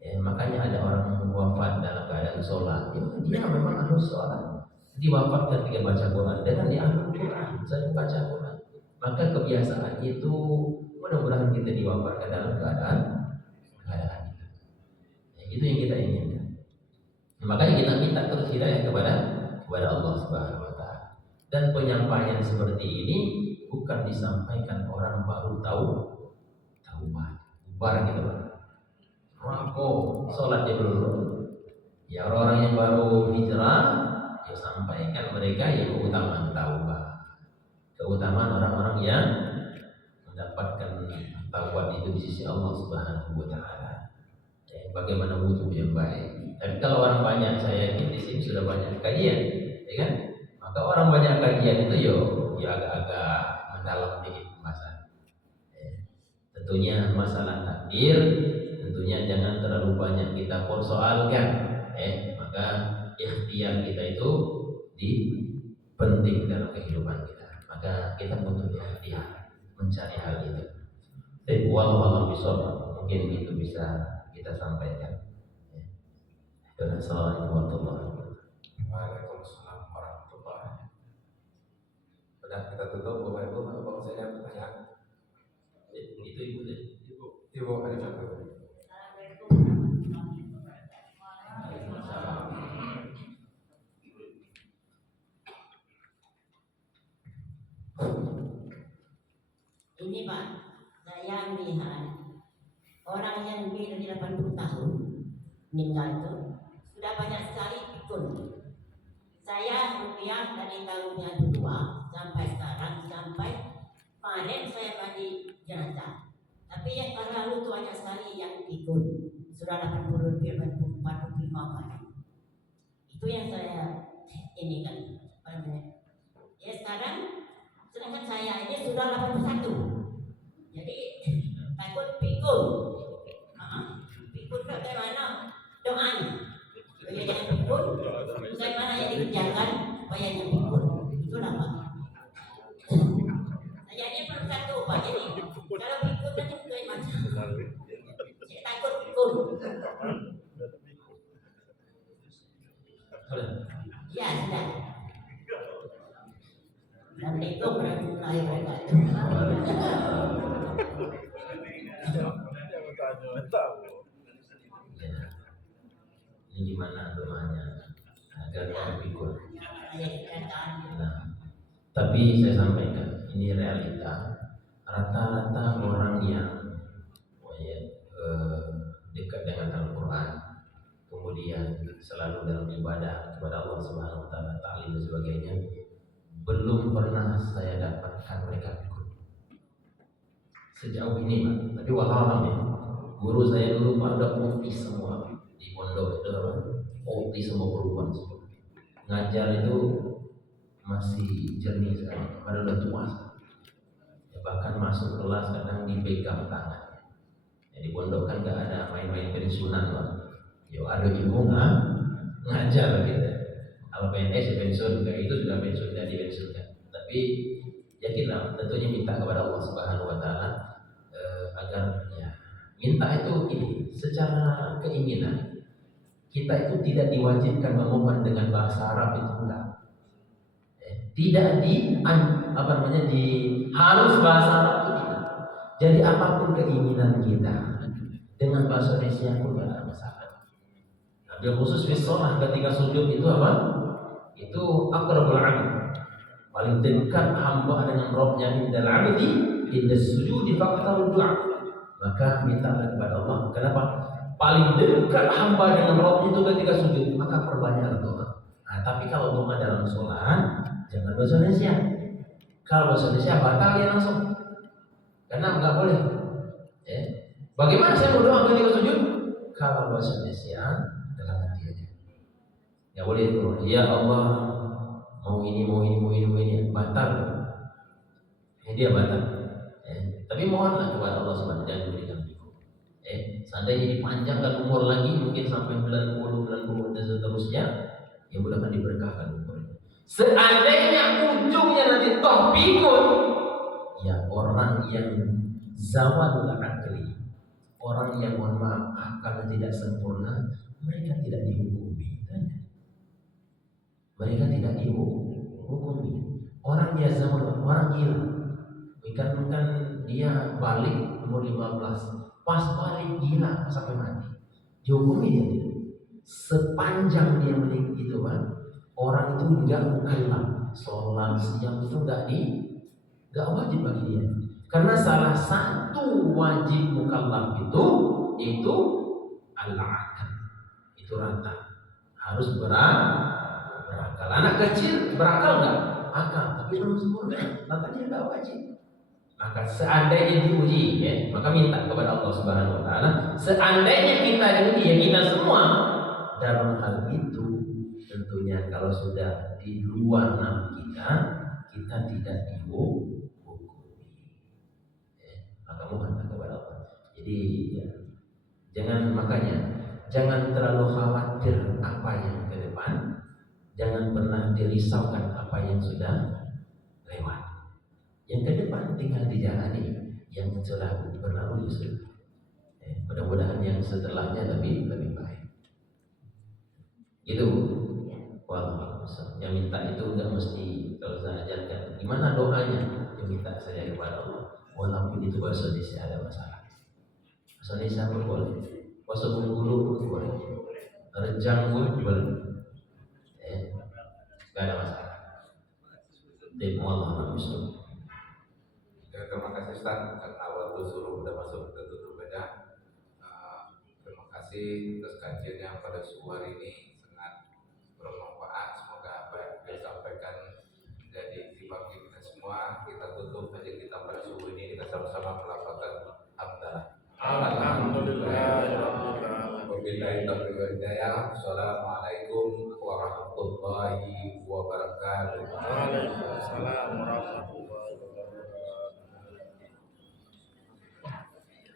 Ya, makanya ada orang wafat dalam keadaan sholat. Ya, dia memang harus sholat. Diwafatkan ketika baca Quran. Dengan diambil Quran, saya baca Quran. Maka kebiasaan itu mudah-mudahan kita diwafatkan dalam keadaan itu. Ya, itu yang kita inginkan. Makanya kita minta terus hidayah kepada Allah Subhanahu wa taala. Dan penyampaian seperti ini bukan disampaikan orang baru tahu barang gitu Pak. Rokok, sholat dia belum. Ya orang-orang yang baru hijrah, ya sampaikan mereka ya keutamaan taubat. Keutamaan orang-orang yang mendapatkan taubat itu di sisi Allah Subhanahu wa taala. Ya, bagaimana wudhu yang baik. Tapi kalau orang banyak, saya yakin di sini sudah banyak kajian, ya kan? Maka orang banyak kajian itu ya agak-agak mendalam dikit pembahasan. Ya. Tentunya masalah takdir, tentunya jangan terlalu banyak kita persoalkan. Maka ikhtiar kita itu penting dalam kehidupan kita. Maka kita butuh ikhtiar mencari hal itu. Tapi wallahu a'lam, mungkin itu bisa kita sampaikan. Assalamualaikum warahmatullahi wabarakatuh. Waalaikumsalam warahmatullahi wabarakatuh. Sudah kita tutup Bapak Ibu. Bapak saya ada pertanyaan. Itu Ibu deh. Ibu ada satu. Ini Pak, saya melihat orang yang lebih dari 80 tahun meninggal itu sudah banyak sekali pikun. Saya rupiah dari tahun yang kedua sampai sekarang, sampai kemarin saya mandi jenazah. Tapi yang tahun lalu itu banyak sekali yang pikun. Sudah 80 lebih, 84 lebih Pak. Itu yang saya ini kan. Ya sekarang sedangkan saya ini sudah 81. Jadi takut pikun. Pikun bagaimana doanya? Supaya jangan pikun. Bagaimana yang dikerjakan supaya jangan pikun? Itulah Pak. Saya ini belum satu Pak. Jadi kalau pikun nanti bagaimana? Saya takut pikun. Ya sudah. Assalamualaikum warahmatullahi wabarakatuh. Ini gimana doanya agar tidak pikun? Nah, tapi saya sampaikan ini realita. Rata-rata orang yang kemudian selalu dalam ibadah kepada Allah Subhanahu wa taala, ta'lim dan sebagainya, belum pernah saya dapatkan mereka pikun sejauh ini, Pak. Tapi wallahualam ya, guru saya dulu pada putih semua di pondok itu, putih semua perempuan semua. Ngajar itu masih jernih sekali, padahal udah tua sekali. Ya, bahkan masuk kelas kadang dipegang tangan. Ya, di pondok kan gak ada main-main pensiunan, Pak. Yo ada ibu ngajar gitu. Kalau PNS ya pensiun, kayak itu sudah pensiun, tidak dipensiunkan. Tapi yakinlah, tentunya minta kepada Allah Subhanahu wa taala agar ya, minta itu ini secara keinginan. Kita itu tidak diwajibkan memohon dengan bahasa Arab itu enggak. Tidak di harus bahasa Arab itu tidak. Jadi apapun keinginan kita dengan bahasa Indonesia pun tidak ada masalah. Bil khusus fi shalah ketika sujud itu apa? Itu aqrabul 'abd. Paling dekat hamba dengan Rabbnya indal 'abdi inda sujudi faqtarud du'a. Maka mintalah kepada Allah. Kenapa? Paling dekat hamba dengan Rabbnya itu ketika sujud, maka perbanyak doa. Nah, tapi kalau doa dalam sholat jangan bahasa Indonesia. Kalau bahasa Indonesia batal ya langsung. Karena enggak boleh. Ya. Bagaimana saya mau doa ketika sujud? Kalau bahasa Indonesia dalam hati aja. Ya boleh itu. Ya Allah, mau ini batal. Dia batal. Tapi mohonlah kepada Allah Subhanahu wa taala diberikan pikun. Seandainya dipanjangkan umur lagi mungkin sampai 90 dan seterusnya, ya mudah-mudahan diberkahkan umurnya. Seandainya ujungnya nanti toh pikun, ya orang yang zawalul akli, orang yang mohon maaf akalnya tidak sempurna, mereka tidak dihukumi. Mereka tidak dihukumi. Orang yang zawal, orang gila, bukan dia balik umur 15, pas balik gila sampai mati, dihukumi dia tidak. Sepanjang dia meninggal itu kan, orang itu enggak mukallaf, sholat siang itu enggak wajib bagi dia. Karena salah satu wajib mukallaf itu al-aql, itu rata, harus berakal. Anak kecil berakal enggak? Akal, tapi belum sempurna, maka dia enggak wajib. Maka seandainya diuji, ya, maka minta kepada Allah Subhanahu wa taala, seandainya kita diuji, ya kita semua dalam hal itu, tentunya kalau sudah di luar nama kita tidak dihukumi. Maka mohonlah kepada Allah. Jadi ya, jangan terlalu khawatir apa yang ke depan, jangan pernah dirisaukan apa yang sudah lewat. Yang ke depan tinggal dijalani, yang sudah berlalu sudah. Mudah-mudahan yang setelahnya lebih baik. Itu walau yang minta itu enggak mesti kalau saya ajarkan gimana doanya, yang minta saja kepada Allah. Walaupun itu bahasa Indonesia ada masalah. Bahasa Indonesia pun boleh, bahasa Bengkulu pun boleh, Rejang pun boleh. Enggak ada masalah. Terima Allah. Ya, terima kasih Ustaz, karena waktu suruh sudah masuk ke tutup beda. Terima kasih atas kajian yang pada subuh hari ini sangat bermanfaat. Semoga apa yang kita sampaikan menjadi istiqamah kita semua. Kita tutup kajian kita pada subuh ini, kita sama-sama melafalkan hamdalah. Alhamdulillah. Wabillahi taufiq wal hidayah. Assalamualaikum warahmatullahi wabarakatuh. Waalaikumsalam warahmatullahi wabarakatuh.